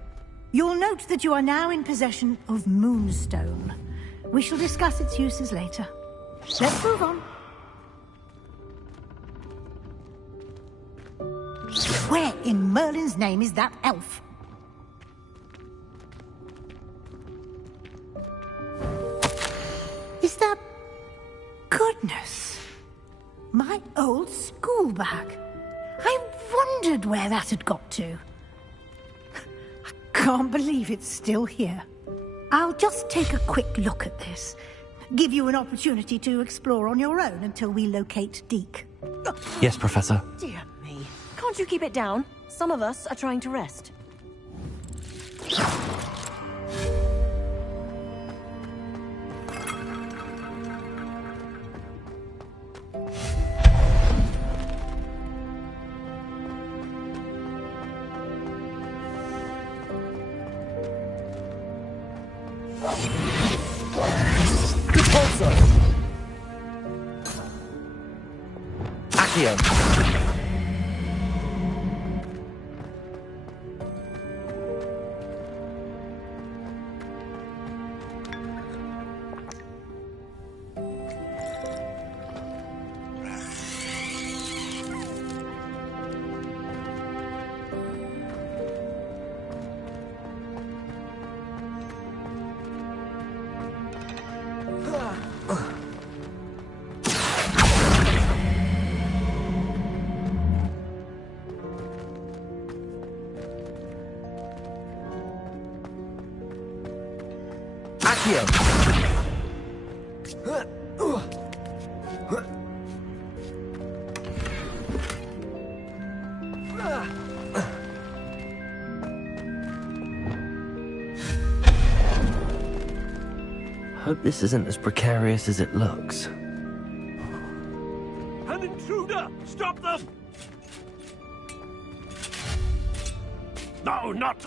You'll note that you are now in possession of Moonstone. We shall discuss its uses later. Let's move on. Where in Merlin's name is that elf? Is that... Goodness! My old school bag. I wondered where that had got to. I can't believe it's still here. I'll just take a quick look at this. Give you an opportunity to explore on your own until we locate Deke. Yes, Professor. Dear me. Can't you keep it down? Some of us are trying to rest. Hope this isn't as precarious as it looks. An intruder! Stop them! No, not...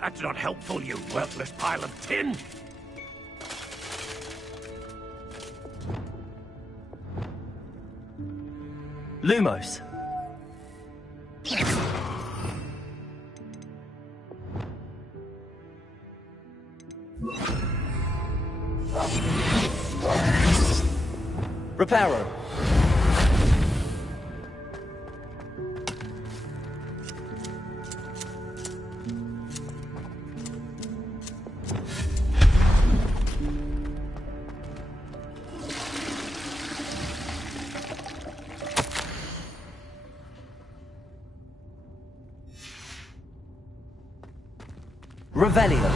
that's not helpful, you worthless pile of tin! Lumos. Reparo. Revelio.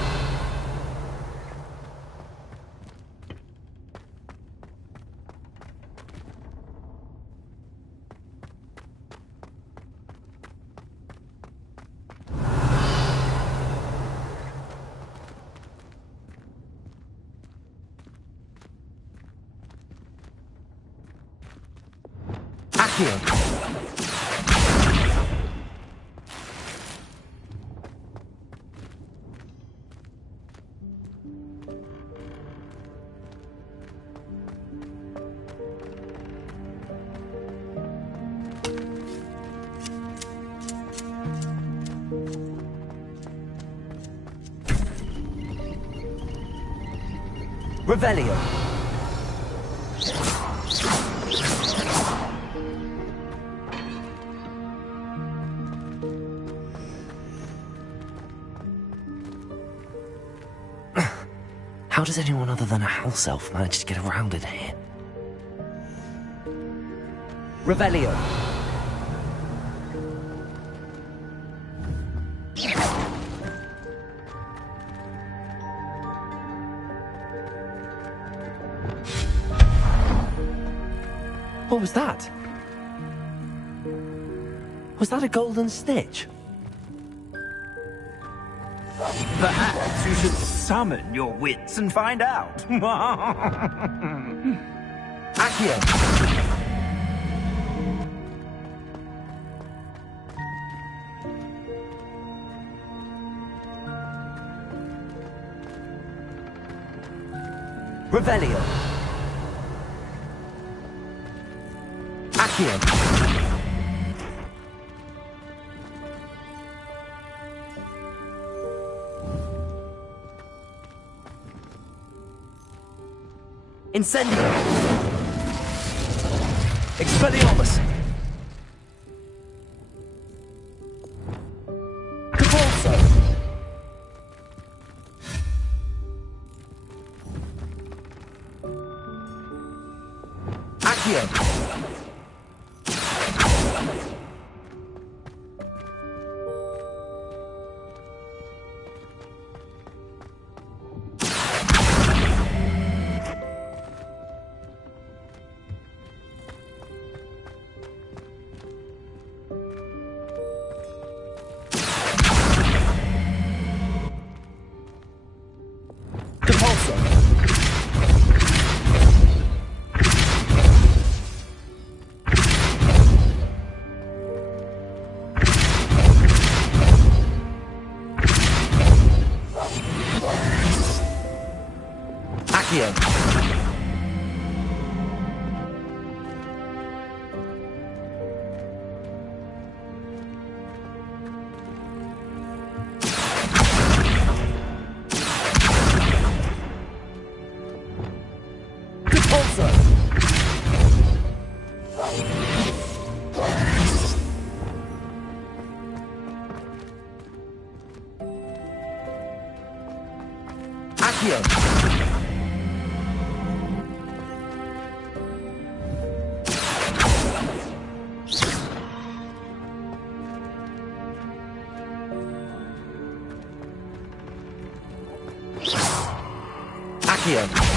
Accio. Revelio. How does anyone other than a house elf manage to get around in here? Revelio. What was that? Was that a golden snitch? Perhaps you should summon your wits and find out. Accio! Revelio! Accio! Incendio! Expelliarmus! Capulso! Accio! Capulso! Accio! Capulso! Accio! Accio!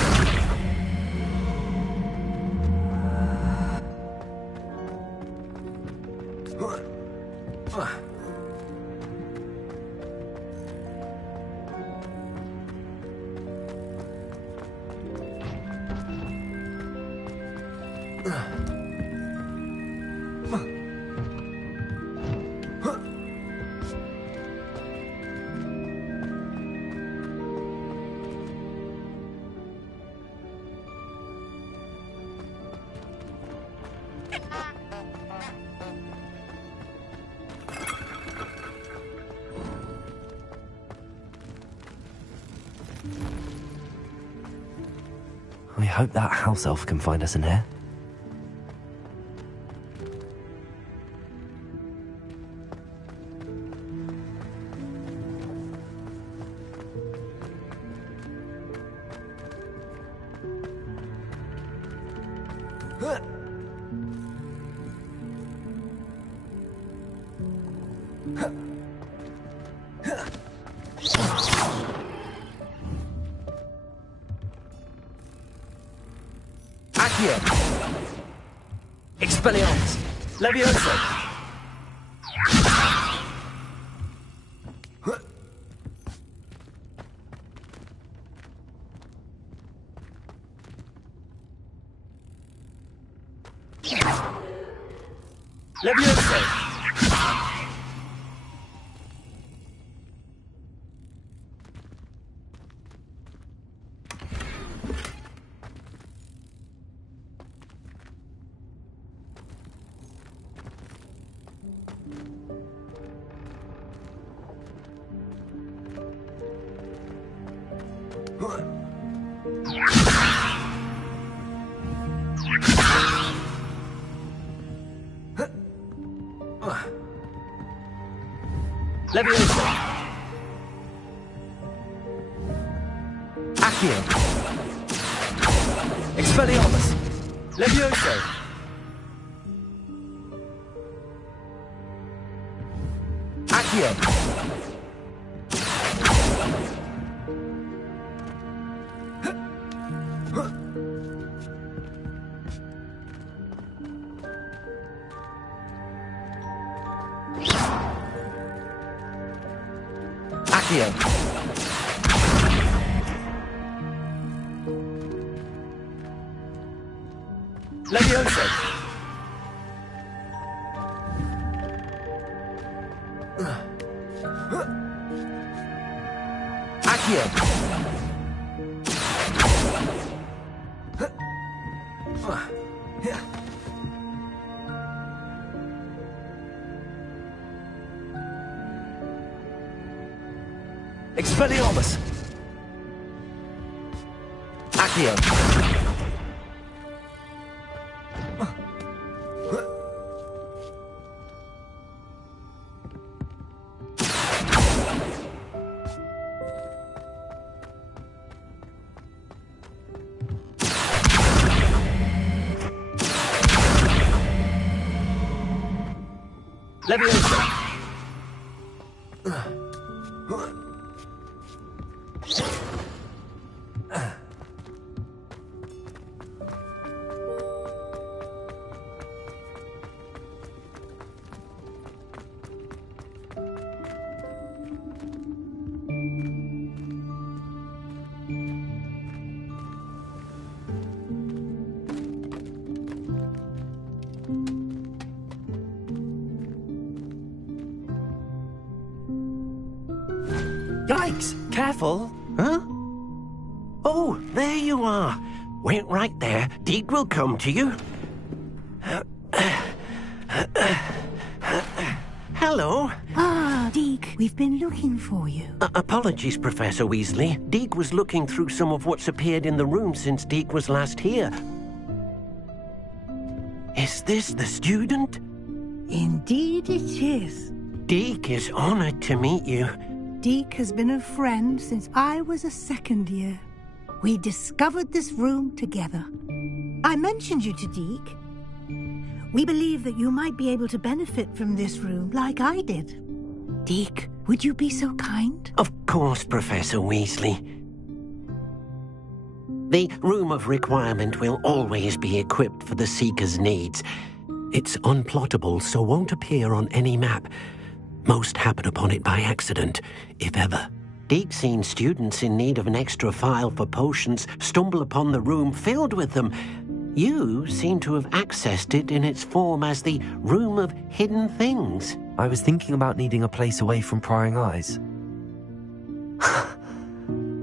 I hope that house elf can find us in here. Accio! Expelliarmus! Levioso! Levioso! Levioso! Accio! Expelliarmus! Levioso! Accio! Accio. Levioso. Accio. Expelliarmus! Accio! Leviosa! Yikes! Careful! Huh? Oh, there you are. Wait right there. Deke will come to you. Hello. Ah, Deke, we've been looking for you. Apologies, Professor Weasley. Deke was looking through some of what's appeared in the room since Deke was last here. Is this the student? Indeed it is. Deke is honored to meet you. Deke has been a friend since I was a second year. We discovered this room together. I mentioned you to Deke. We believe that you might be able to benefit from this room like I did. Deke, would you be so kind? Of course, Professor Weasley. The Room of Requirement will always be equipped for the Seeker's needs. It's unplottable, so won't appear on any map. Most happen upon it by accident, if ever. Deke's seen students in need of an extra file for potions stumble upon the room filled with them. You seem to have accessed it in its form as the Room of Hidden Things. I was thinking about needing a place away from prying eyes.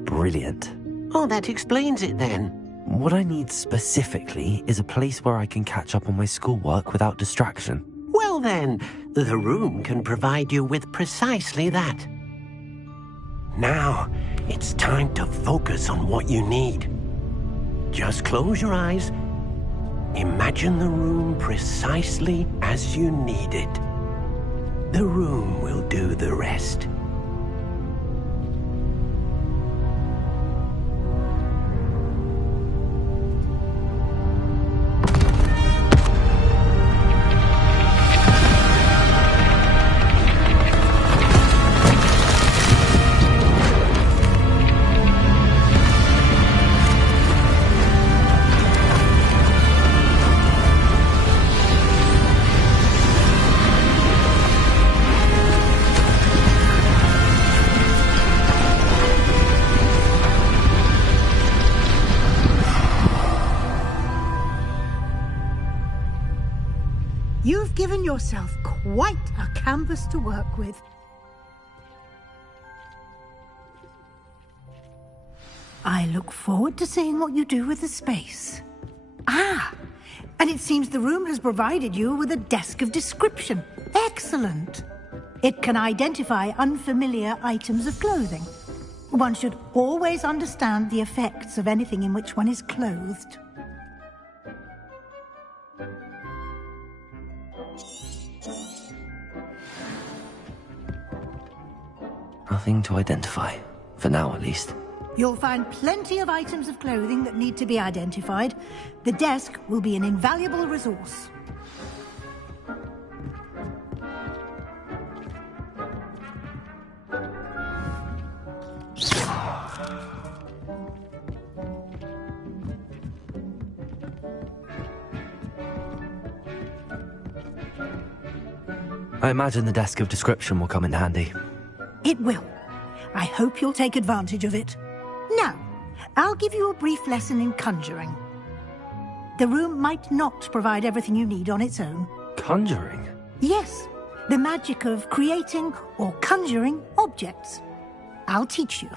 Brilliant. Oh, that explains it then. What I need specifically is a place where I can catch up on my schoolwork without distraction. Well then, the room can provide you with precisely that. Now, it's time to focus on what you need. Just close your eyes. Imagine the room precisely as you need it. The room will do the rest. You've given yourself quite a canvas to work with. I look forward to seeing what you do with the space. Ah, and it seems the room has provided you with a desk of description. Excellent. It can identify unfamiliar items of clothing. One should always understand the effects of anything in which one is clothed. Nothing to identify, for now at least. You'll find plenty of items of clothing that need to be identified. The desk will be an invaluable resource. I imagine the desk of description will come in handy. It will. I hope you'll take advantage of it. Now, I'll give you a brief lesson in conjuring. The room might not provide everything you need on its own. Conjuring? Yes, the magic of creating or conjuring objects. I'll teach you.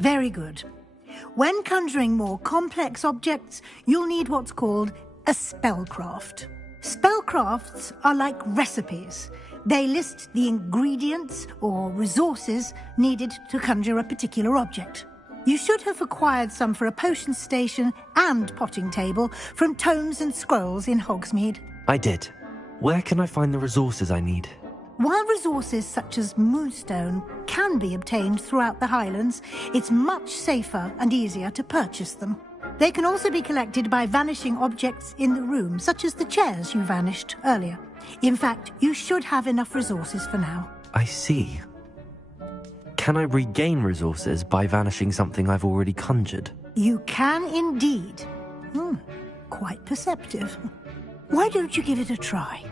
Very good. When conjuring more complex objects, you'll need what's called a spellcraft. Spellcrafts are like recipes. They list the ingredients or resources needed to conjure a particular object. You should have acquired some for a potion station and potting table from tomes and scrolls in Hogsmeade. I did. Where can I find the resources I need? While resources such as moonstone can be obtained throughout the Highlands, it's much safer and easier to purchase them. They can also be collected by vanishing objects in the room, such as the chairs you vanished earlier. In fact, you should have enough resources for now. I see. Can I regain resources by vanishing something I've already conjured? You can indeed. Quite perceptive. Why don't you give it a try?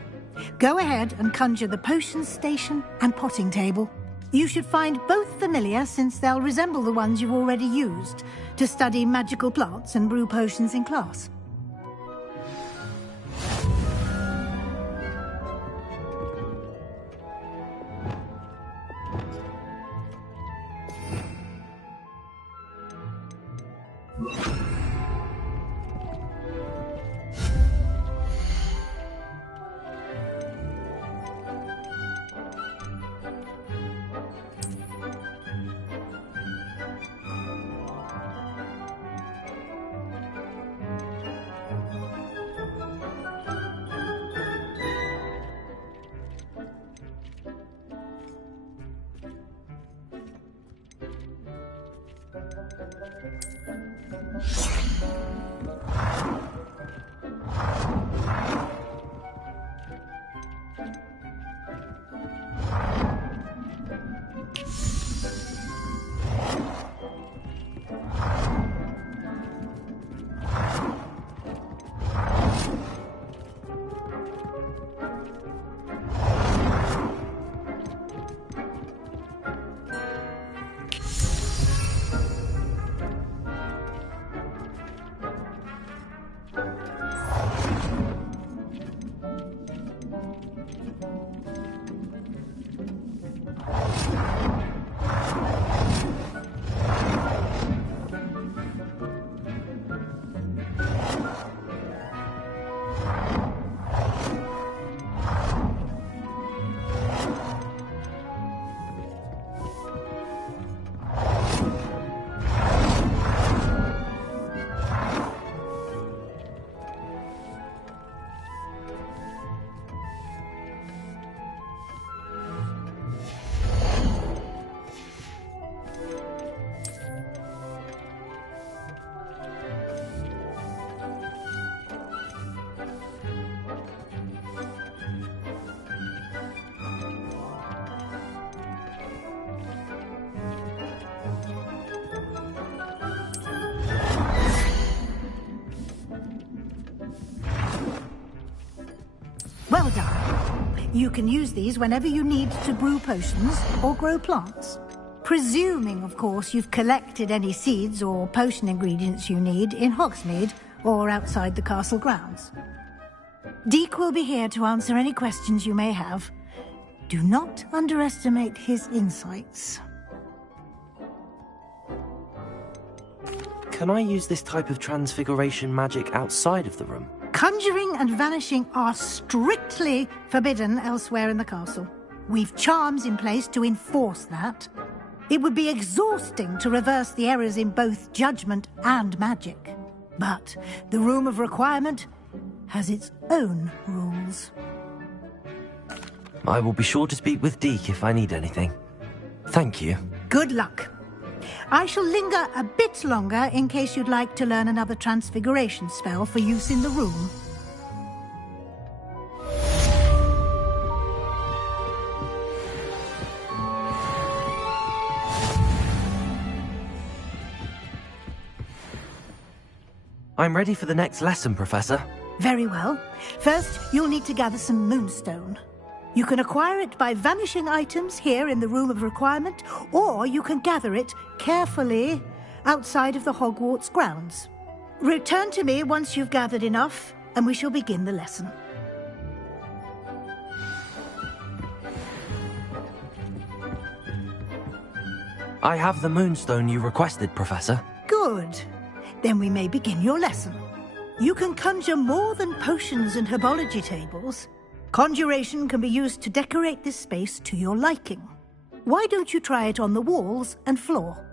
Go ahead and conjure the potion station and potting table. You should find both familiar, since they'll resemble the ones you've already used to study magical plants and brew potions in class. Well done. You can use these whenever you need to brew potions or grow plants. Presuming, of course, you've collected any seeds or potion ingredients you need in Hogsmeade or outside the castle grounds. Deek will be here to answer any questions you may have. Do not underestimate his insights. Can I use this type of transfiguration magic outside of the room? Conjuring and vanishing are strictly forbidden elsewhere in the castle. We've charms in place to enforce that. It would be exhausting to reverse the errors in both judgment and magic. But the Room of Requirement has its own rules. I will be sure to speak with Deek if I need anything. Thank you. Good luck. I shall linger a bit longer in case you'd like to learn another transfiguration spell for use in the room. I'm ready for the next lesson, Professor. Very well. First, you'll need to gather some moonstone. You can acquire it by vanishing items here in the Room of Requirement, or you can gather it carefully outside of the Hogwarts grounds. Return to me once you've gathered enough, and we shall begin the lesson. I have the moonstone you requested, Professor. Good. Then we may begin your lesson. You can conjure more than potions and herbology tables. Conjuration can be used to decorate this space to your liking. Why don't you try it on the walls and floor?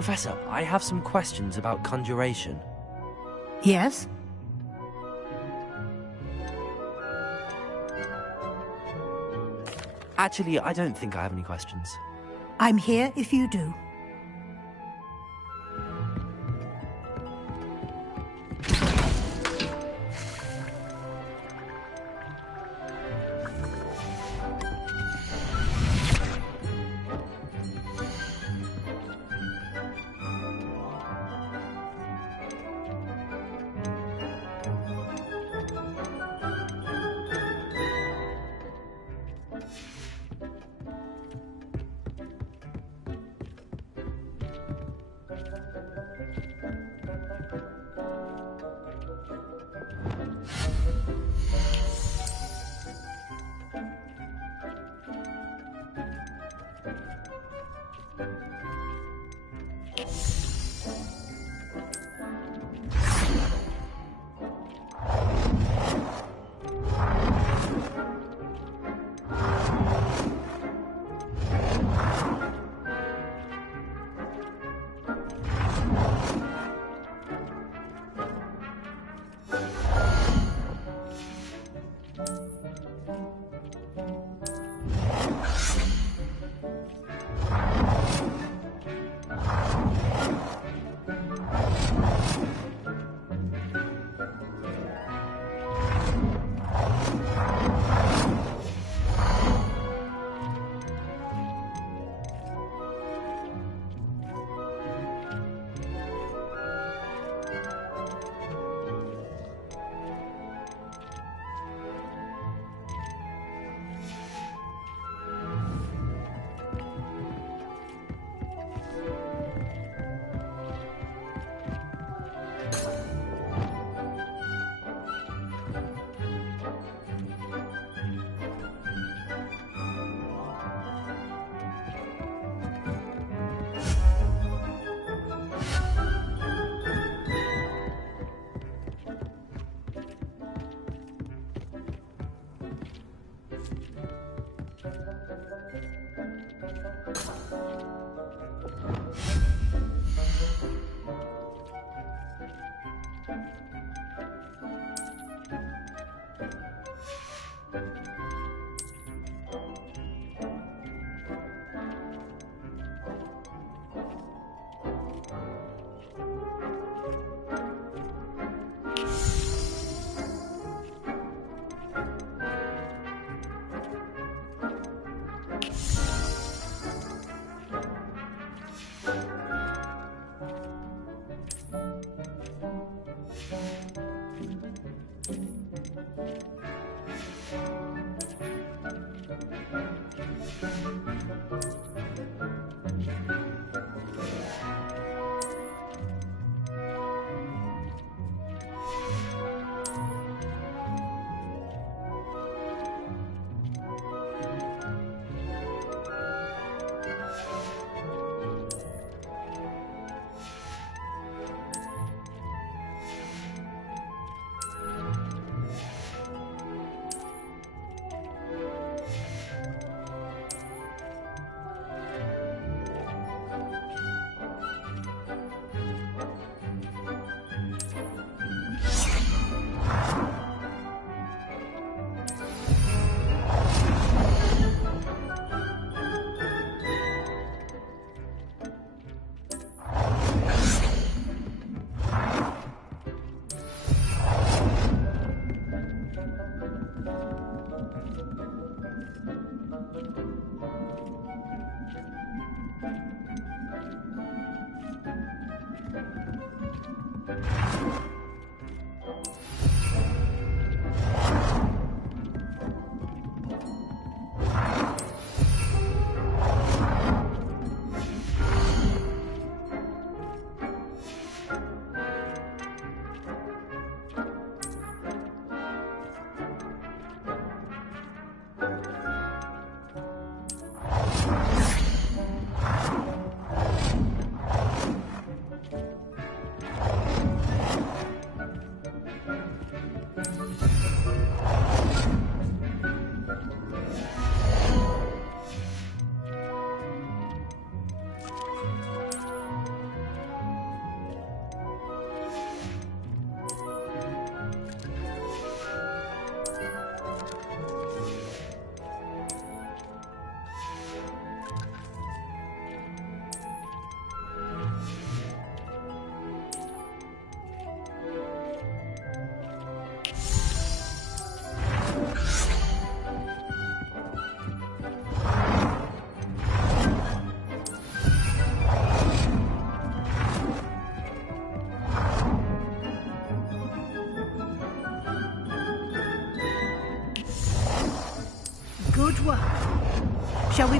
Professor, I have some questions about conjuration. Yes? Actually, I don't think I have any questions. I'm here if you do.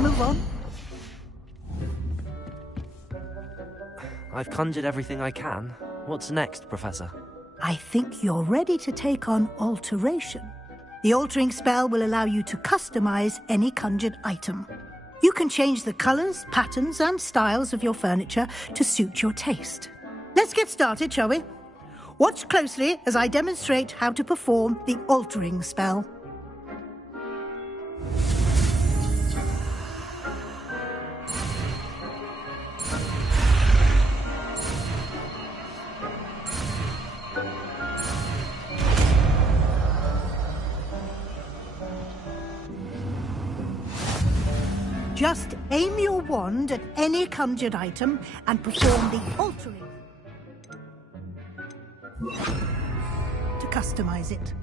move on? I've conjured everything I can. What's next, Professor? I think you're ready to take on alteration. The altering spell will allow you to customize any conjured item. You can change the colors, patterns, and styles of your furniture to suit your taste. Let's get started, shall we? Watch closely as I demonstrate how to perform the altering spell. Just aim your wand at any conjured item and perform the altering to customize it.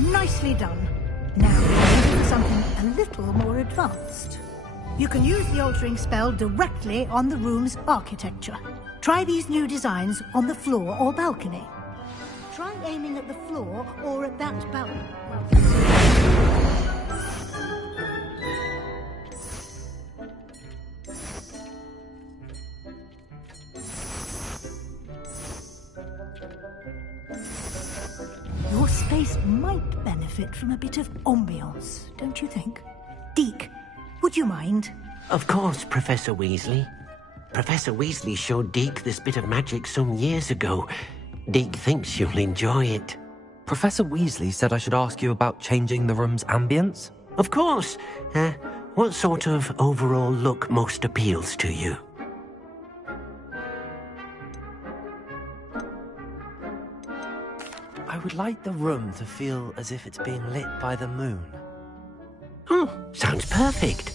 Nicely done. Now we're ready for something a little more advanced. You can use the altering spell directly on the room's architecture. Try these new designs on the floor or balcony. Try aiming at the floor or at that balcony. Your space might benefit from a bit of ambiance, don't you think? Deke, would you mind? Of course, Professor Weasley. Professor Weasley showed Deke this bit of magic some years ago. Deke thinks you'll enjoy it. Professor Weasley said I should ask you about changing the room's ambience? Of course. What sort of overall look most appeals to you? I would like the room to feel as if it's being lit by the moon. Oh, sounds perfect.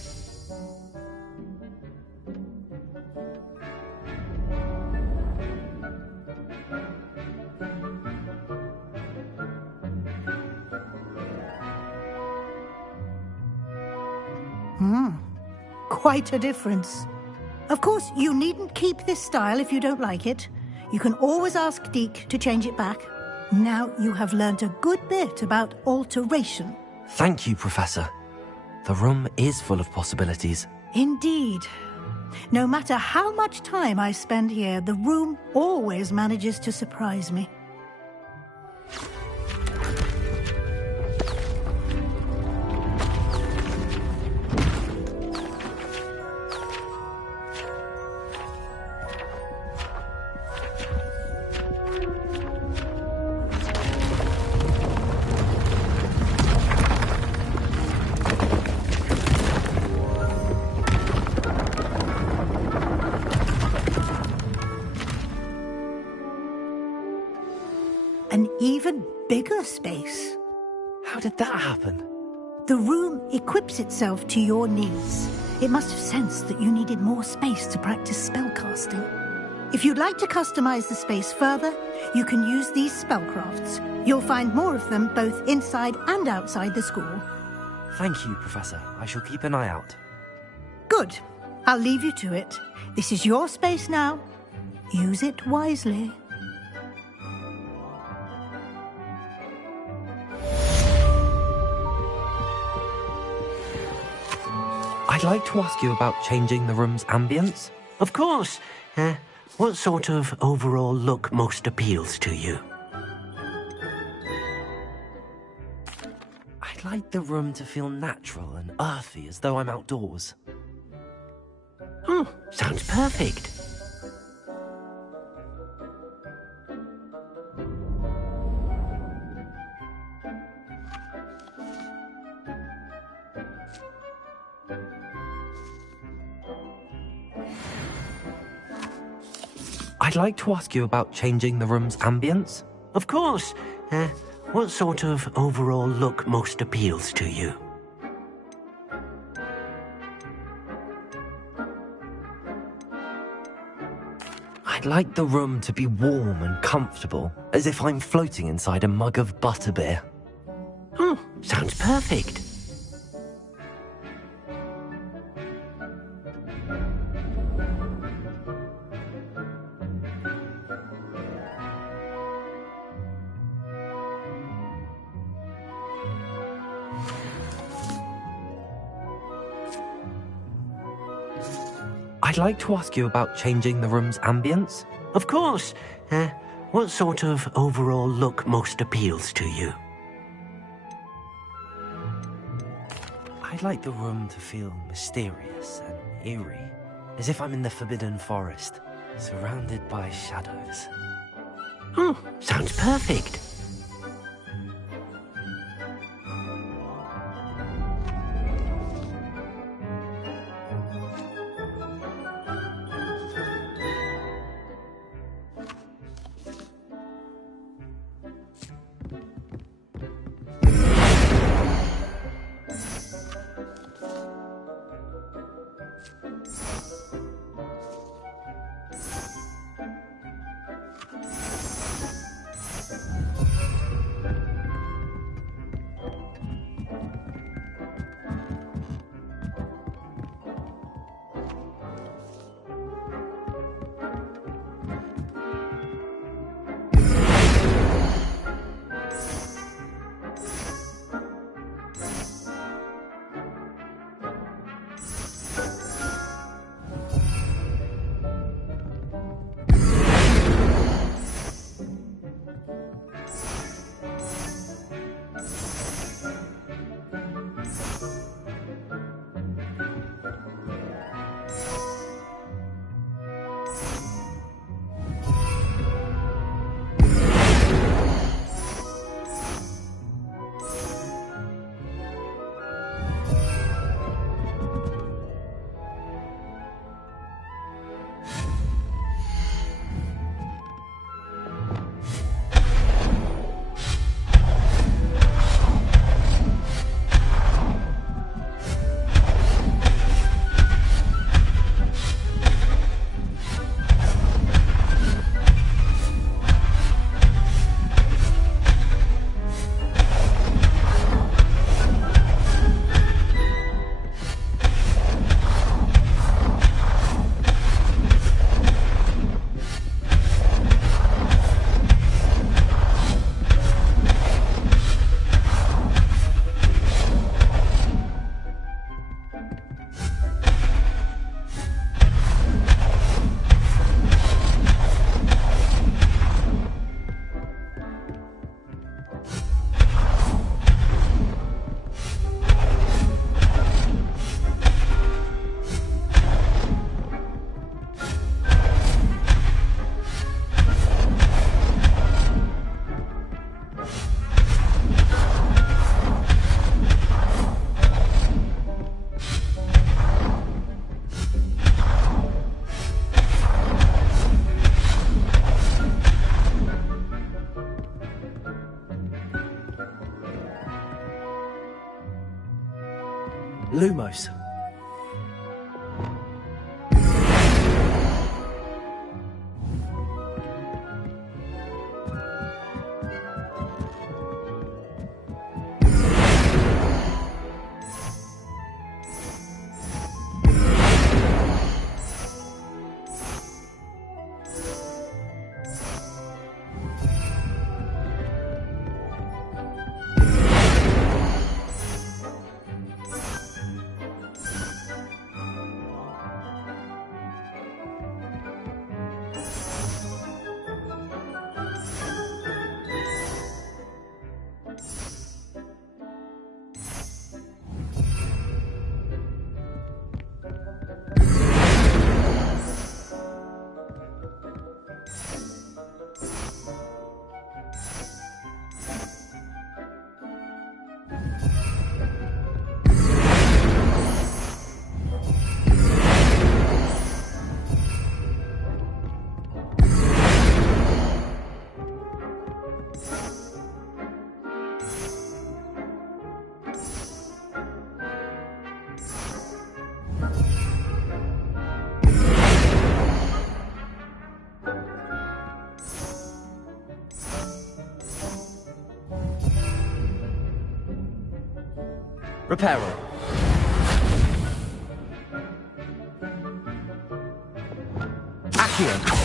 Quite a difference. Of course, you needn't keep this style if you don't like it. You can always ask Deke to change it back. Now you have learnt a good bit about alteration. Thank you, Professor. The room is full of possibilities. Indeed. No matter how much time I spend here, the room always manages to surprise me. even bigger space. How did that happen? The room equips itself to your needs. It must have sensed that you needed more space to practice spellcasting. If you'd like to customize the space further, you can use these spellcrafts. You'll find more of them both inside and outside the school. Thank you, Professor. I shall keep an eye out. Good. I'll leave you to it. This is your space now. Use it wisely. I'd like to ask you about changing the room's ambience. Of course. What sort of overall look most appeals to you? I'd like the room to feel natural and earthy, as though I'm outdoors. Oh, sounds perfect. I'd like to ask you about changing the room's ambience. Of course. What sort of overall look most appeals to you? I'd like the room to be warm and comfortable, as if I'm floating inside a mug of butterbeer. Oh, sounds perfect. I'd like to ask you about changing the room's ambience. Of course. What sort of overall look most appeals to you? I'd like the room to feel mysterious and eerie, as if I'm in the Forbidden Forest, surrounded by shadows. Oh, sounds perfect. Lumos. Reparo. Accio.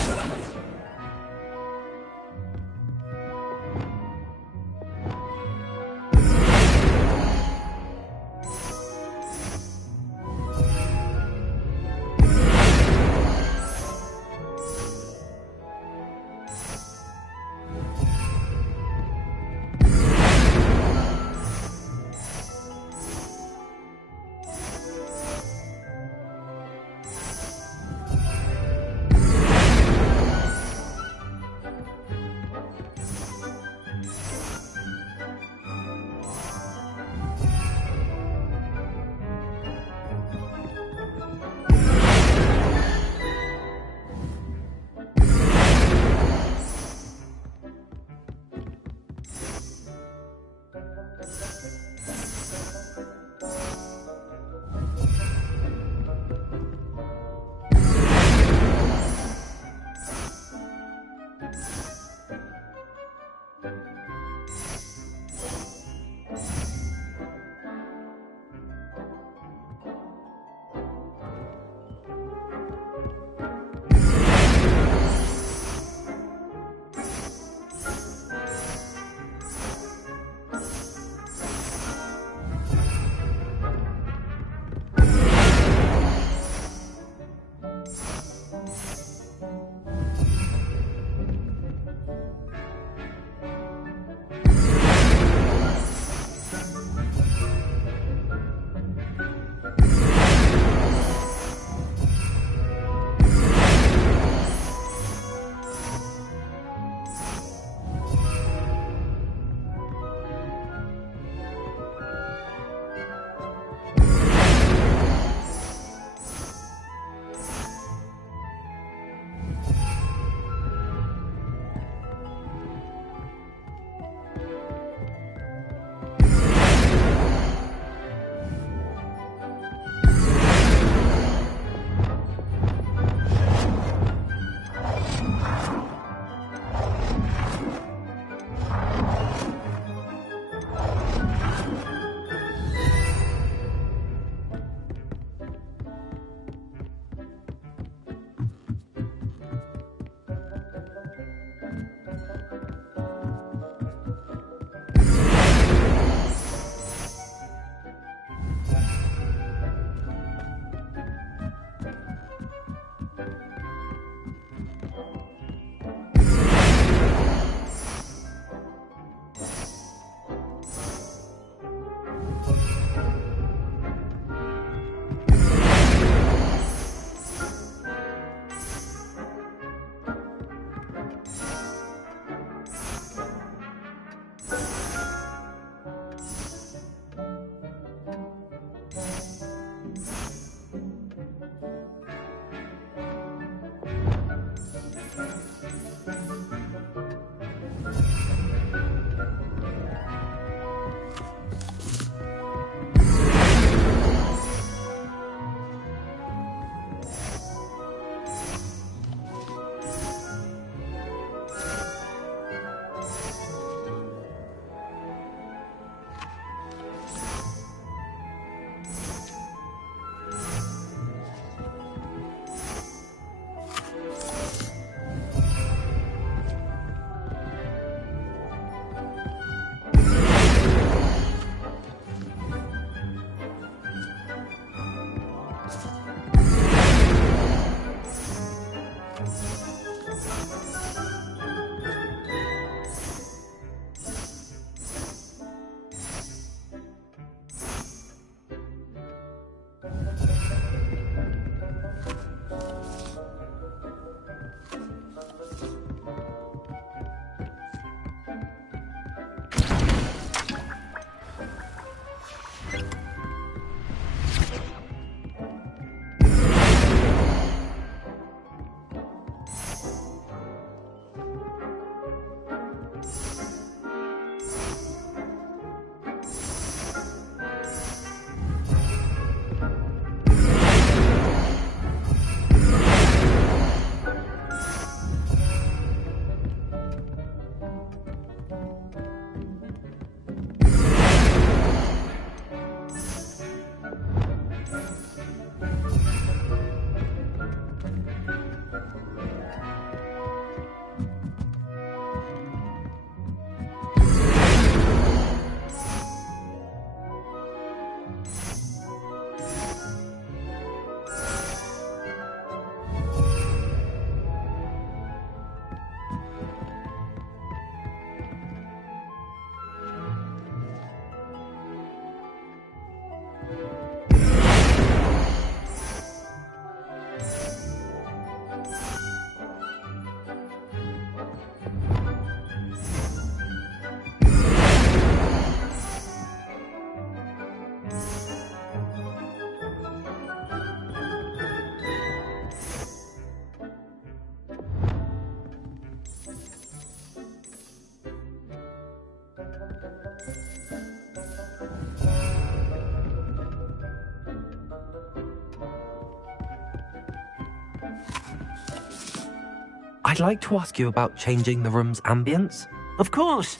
I'd like to ask you about changing the room's ambience. Of course.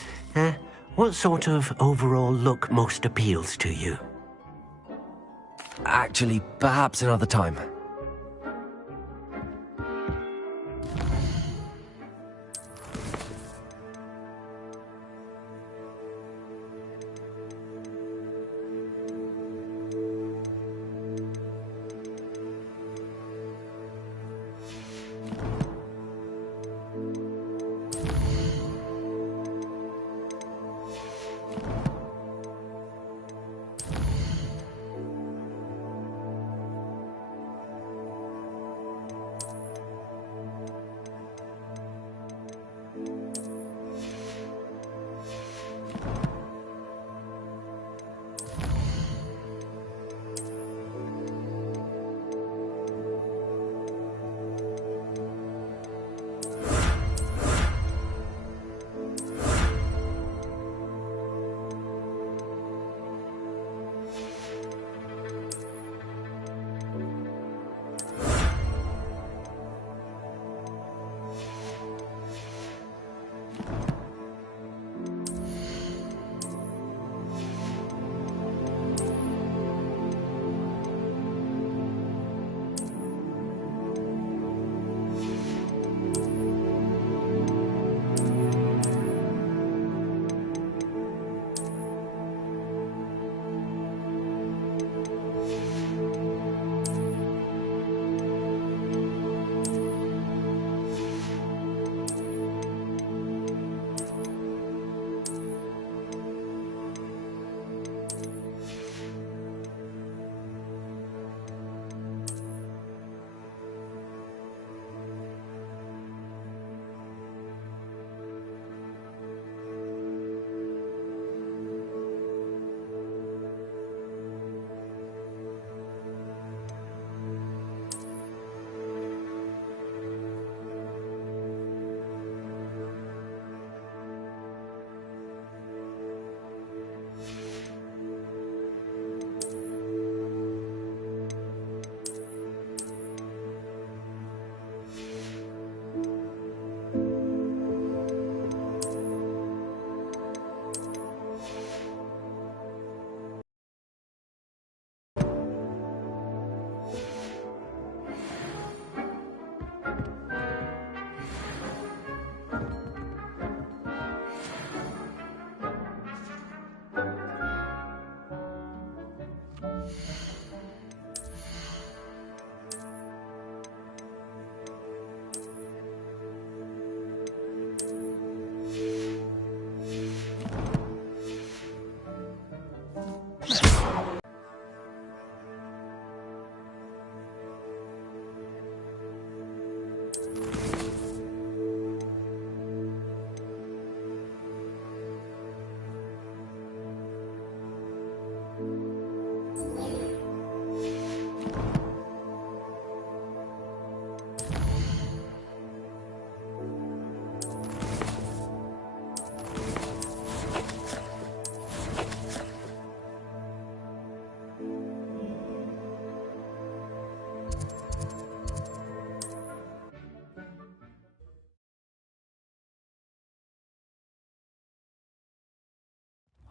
What sort of overall look most appeals to you? Actually, perhaps another time.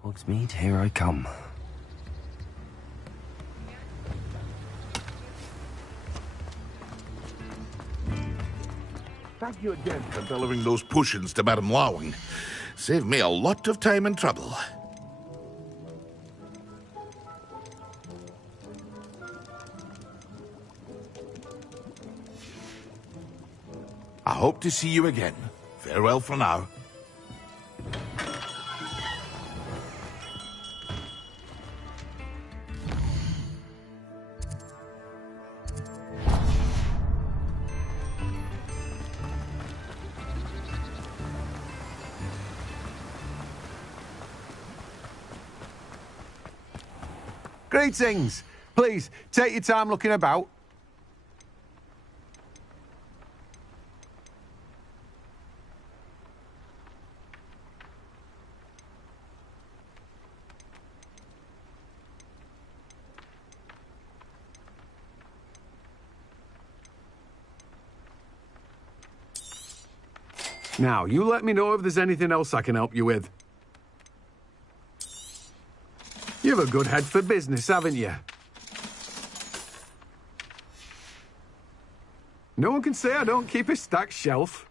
Hogsmeade, here I come. Thank you again for delivering those potions to Madame Lawing. Saved me a lot of time and trouble. I hope to see you again. Farewell for now. Greetings. Please, take your time looking about. Now, you let me know if there's anything else I can help you with. You've a good head for business, haven't you? No one can say I don't keep a stacked shelf.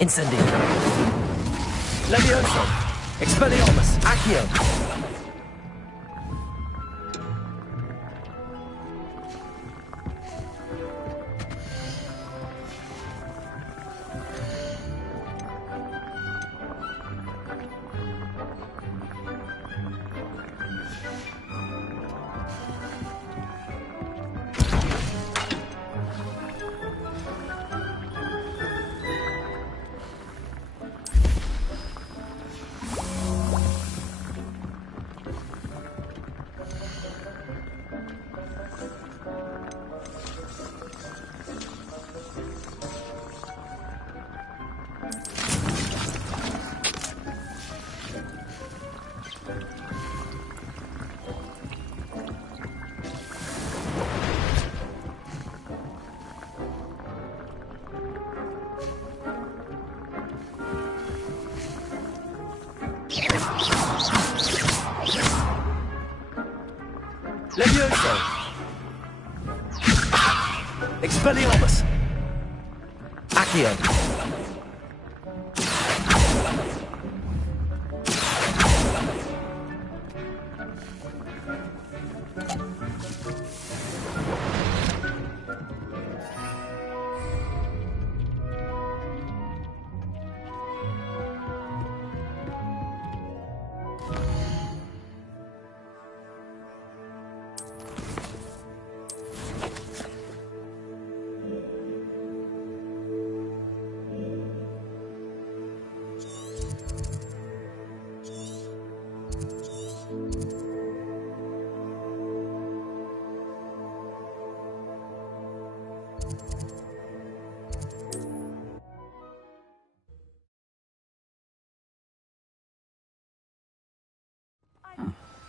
Incendio. Levioso. Expelliarmus. Accio. Levioso. Expelliarmus. Accio.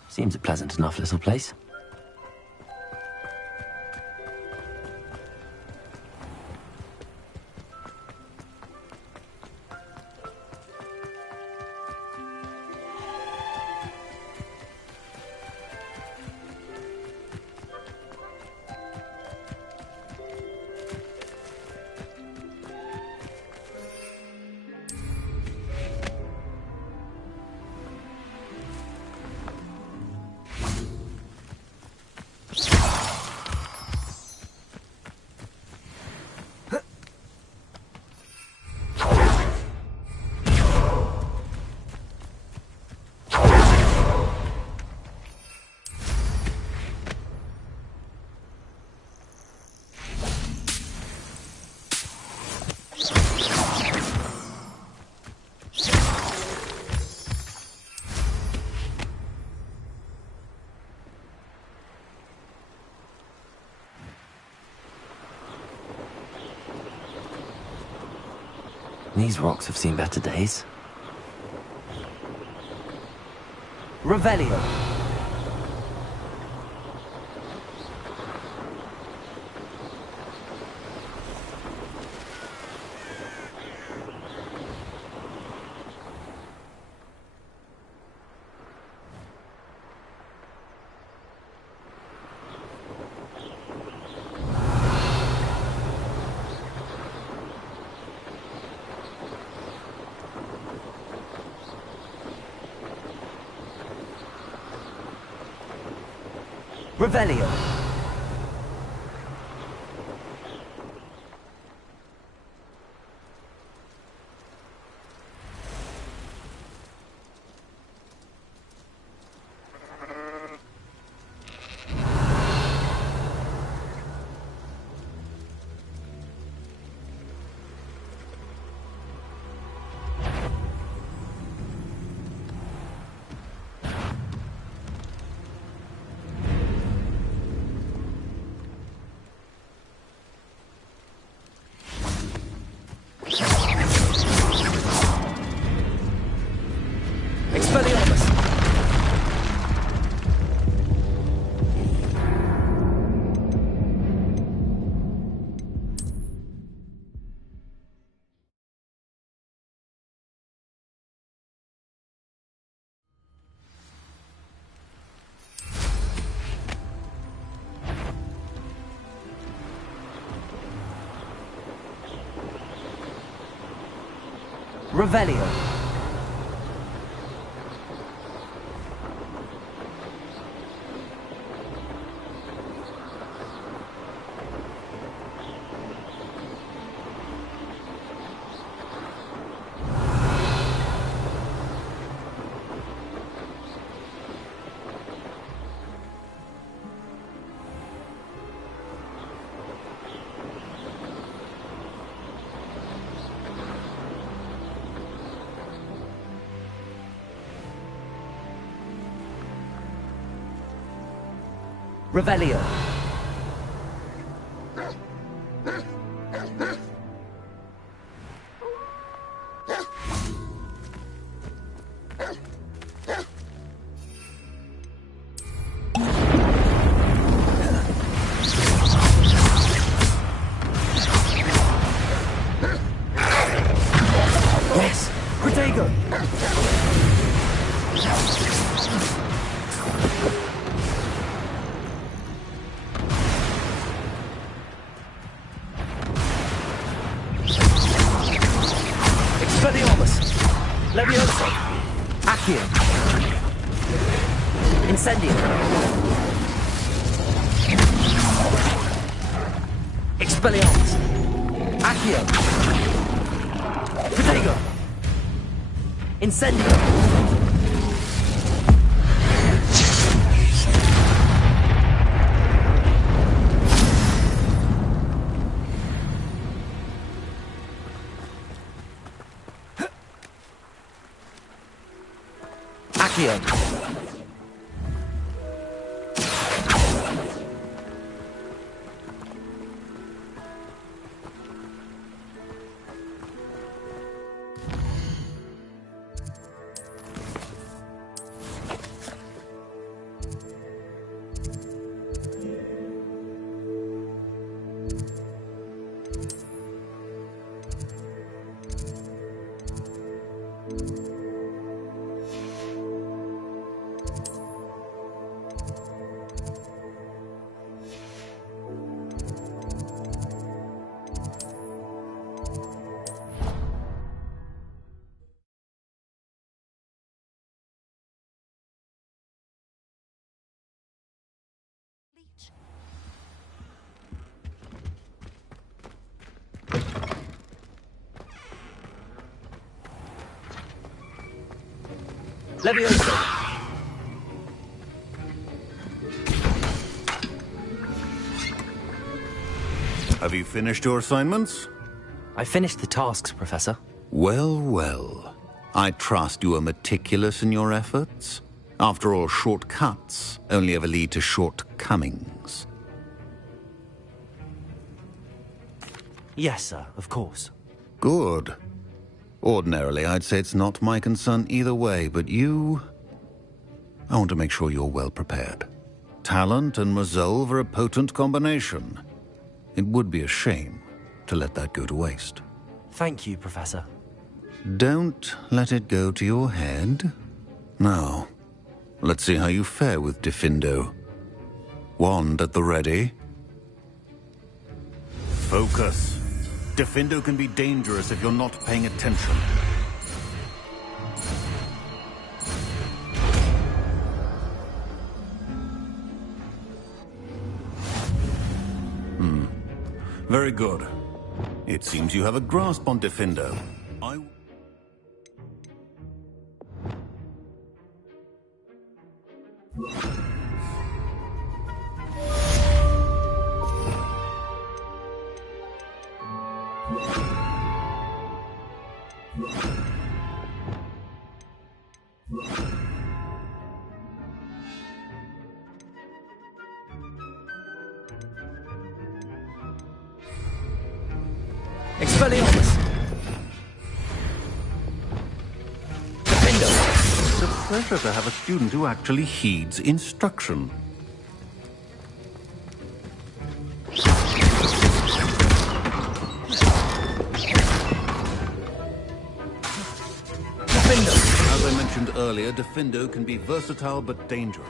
Seems a pleasant enough little place. These rocks have seen better days. Revelio. Revelio. Revelio. Revelio. Yes, Protego. Levioso! Accio! Incendio! Expelliarmus! Accio! Protego! Incendio! Levioso! Have you finished your assignments? I finished the tasks, Professor. Well, well. I trust you are meticulous in your efforts. After all, shortcuts only ever lead to shortcomings. Yes, sir, of course. Good. Ordinarily, I'd say it's not my concern either way, but you... I want to make sure you're well prepared. Talent and resolve are a potent combination. It would be a shame to let that go to waste. Thank you, Professor. Don't let it go to your head. Now, let's see how you fare with Diffindo. Wand at the ready. Focus. Diffindo can be dangerous if you're not paying attention. Very good. It seems you have a grasp on Defendo. Expelliarmus! Defendo! It's a pleasure to have a student who actually heeds instruction. Defendo! As I mentioned earlier, Defendo can be versatile but dangerous.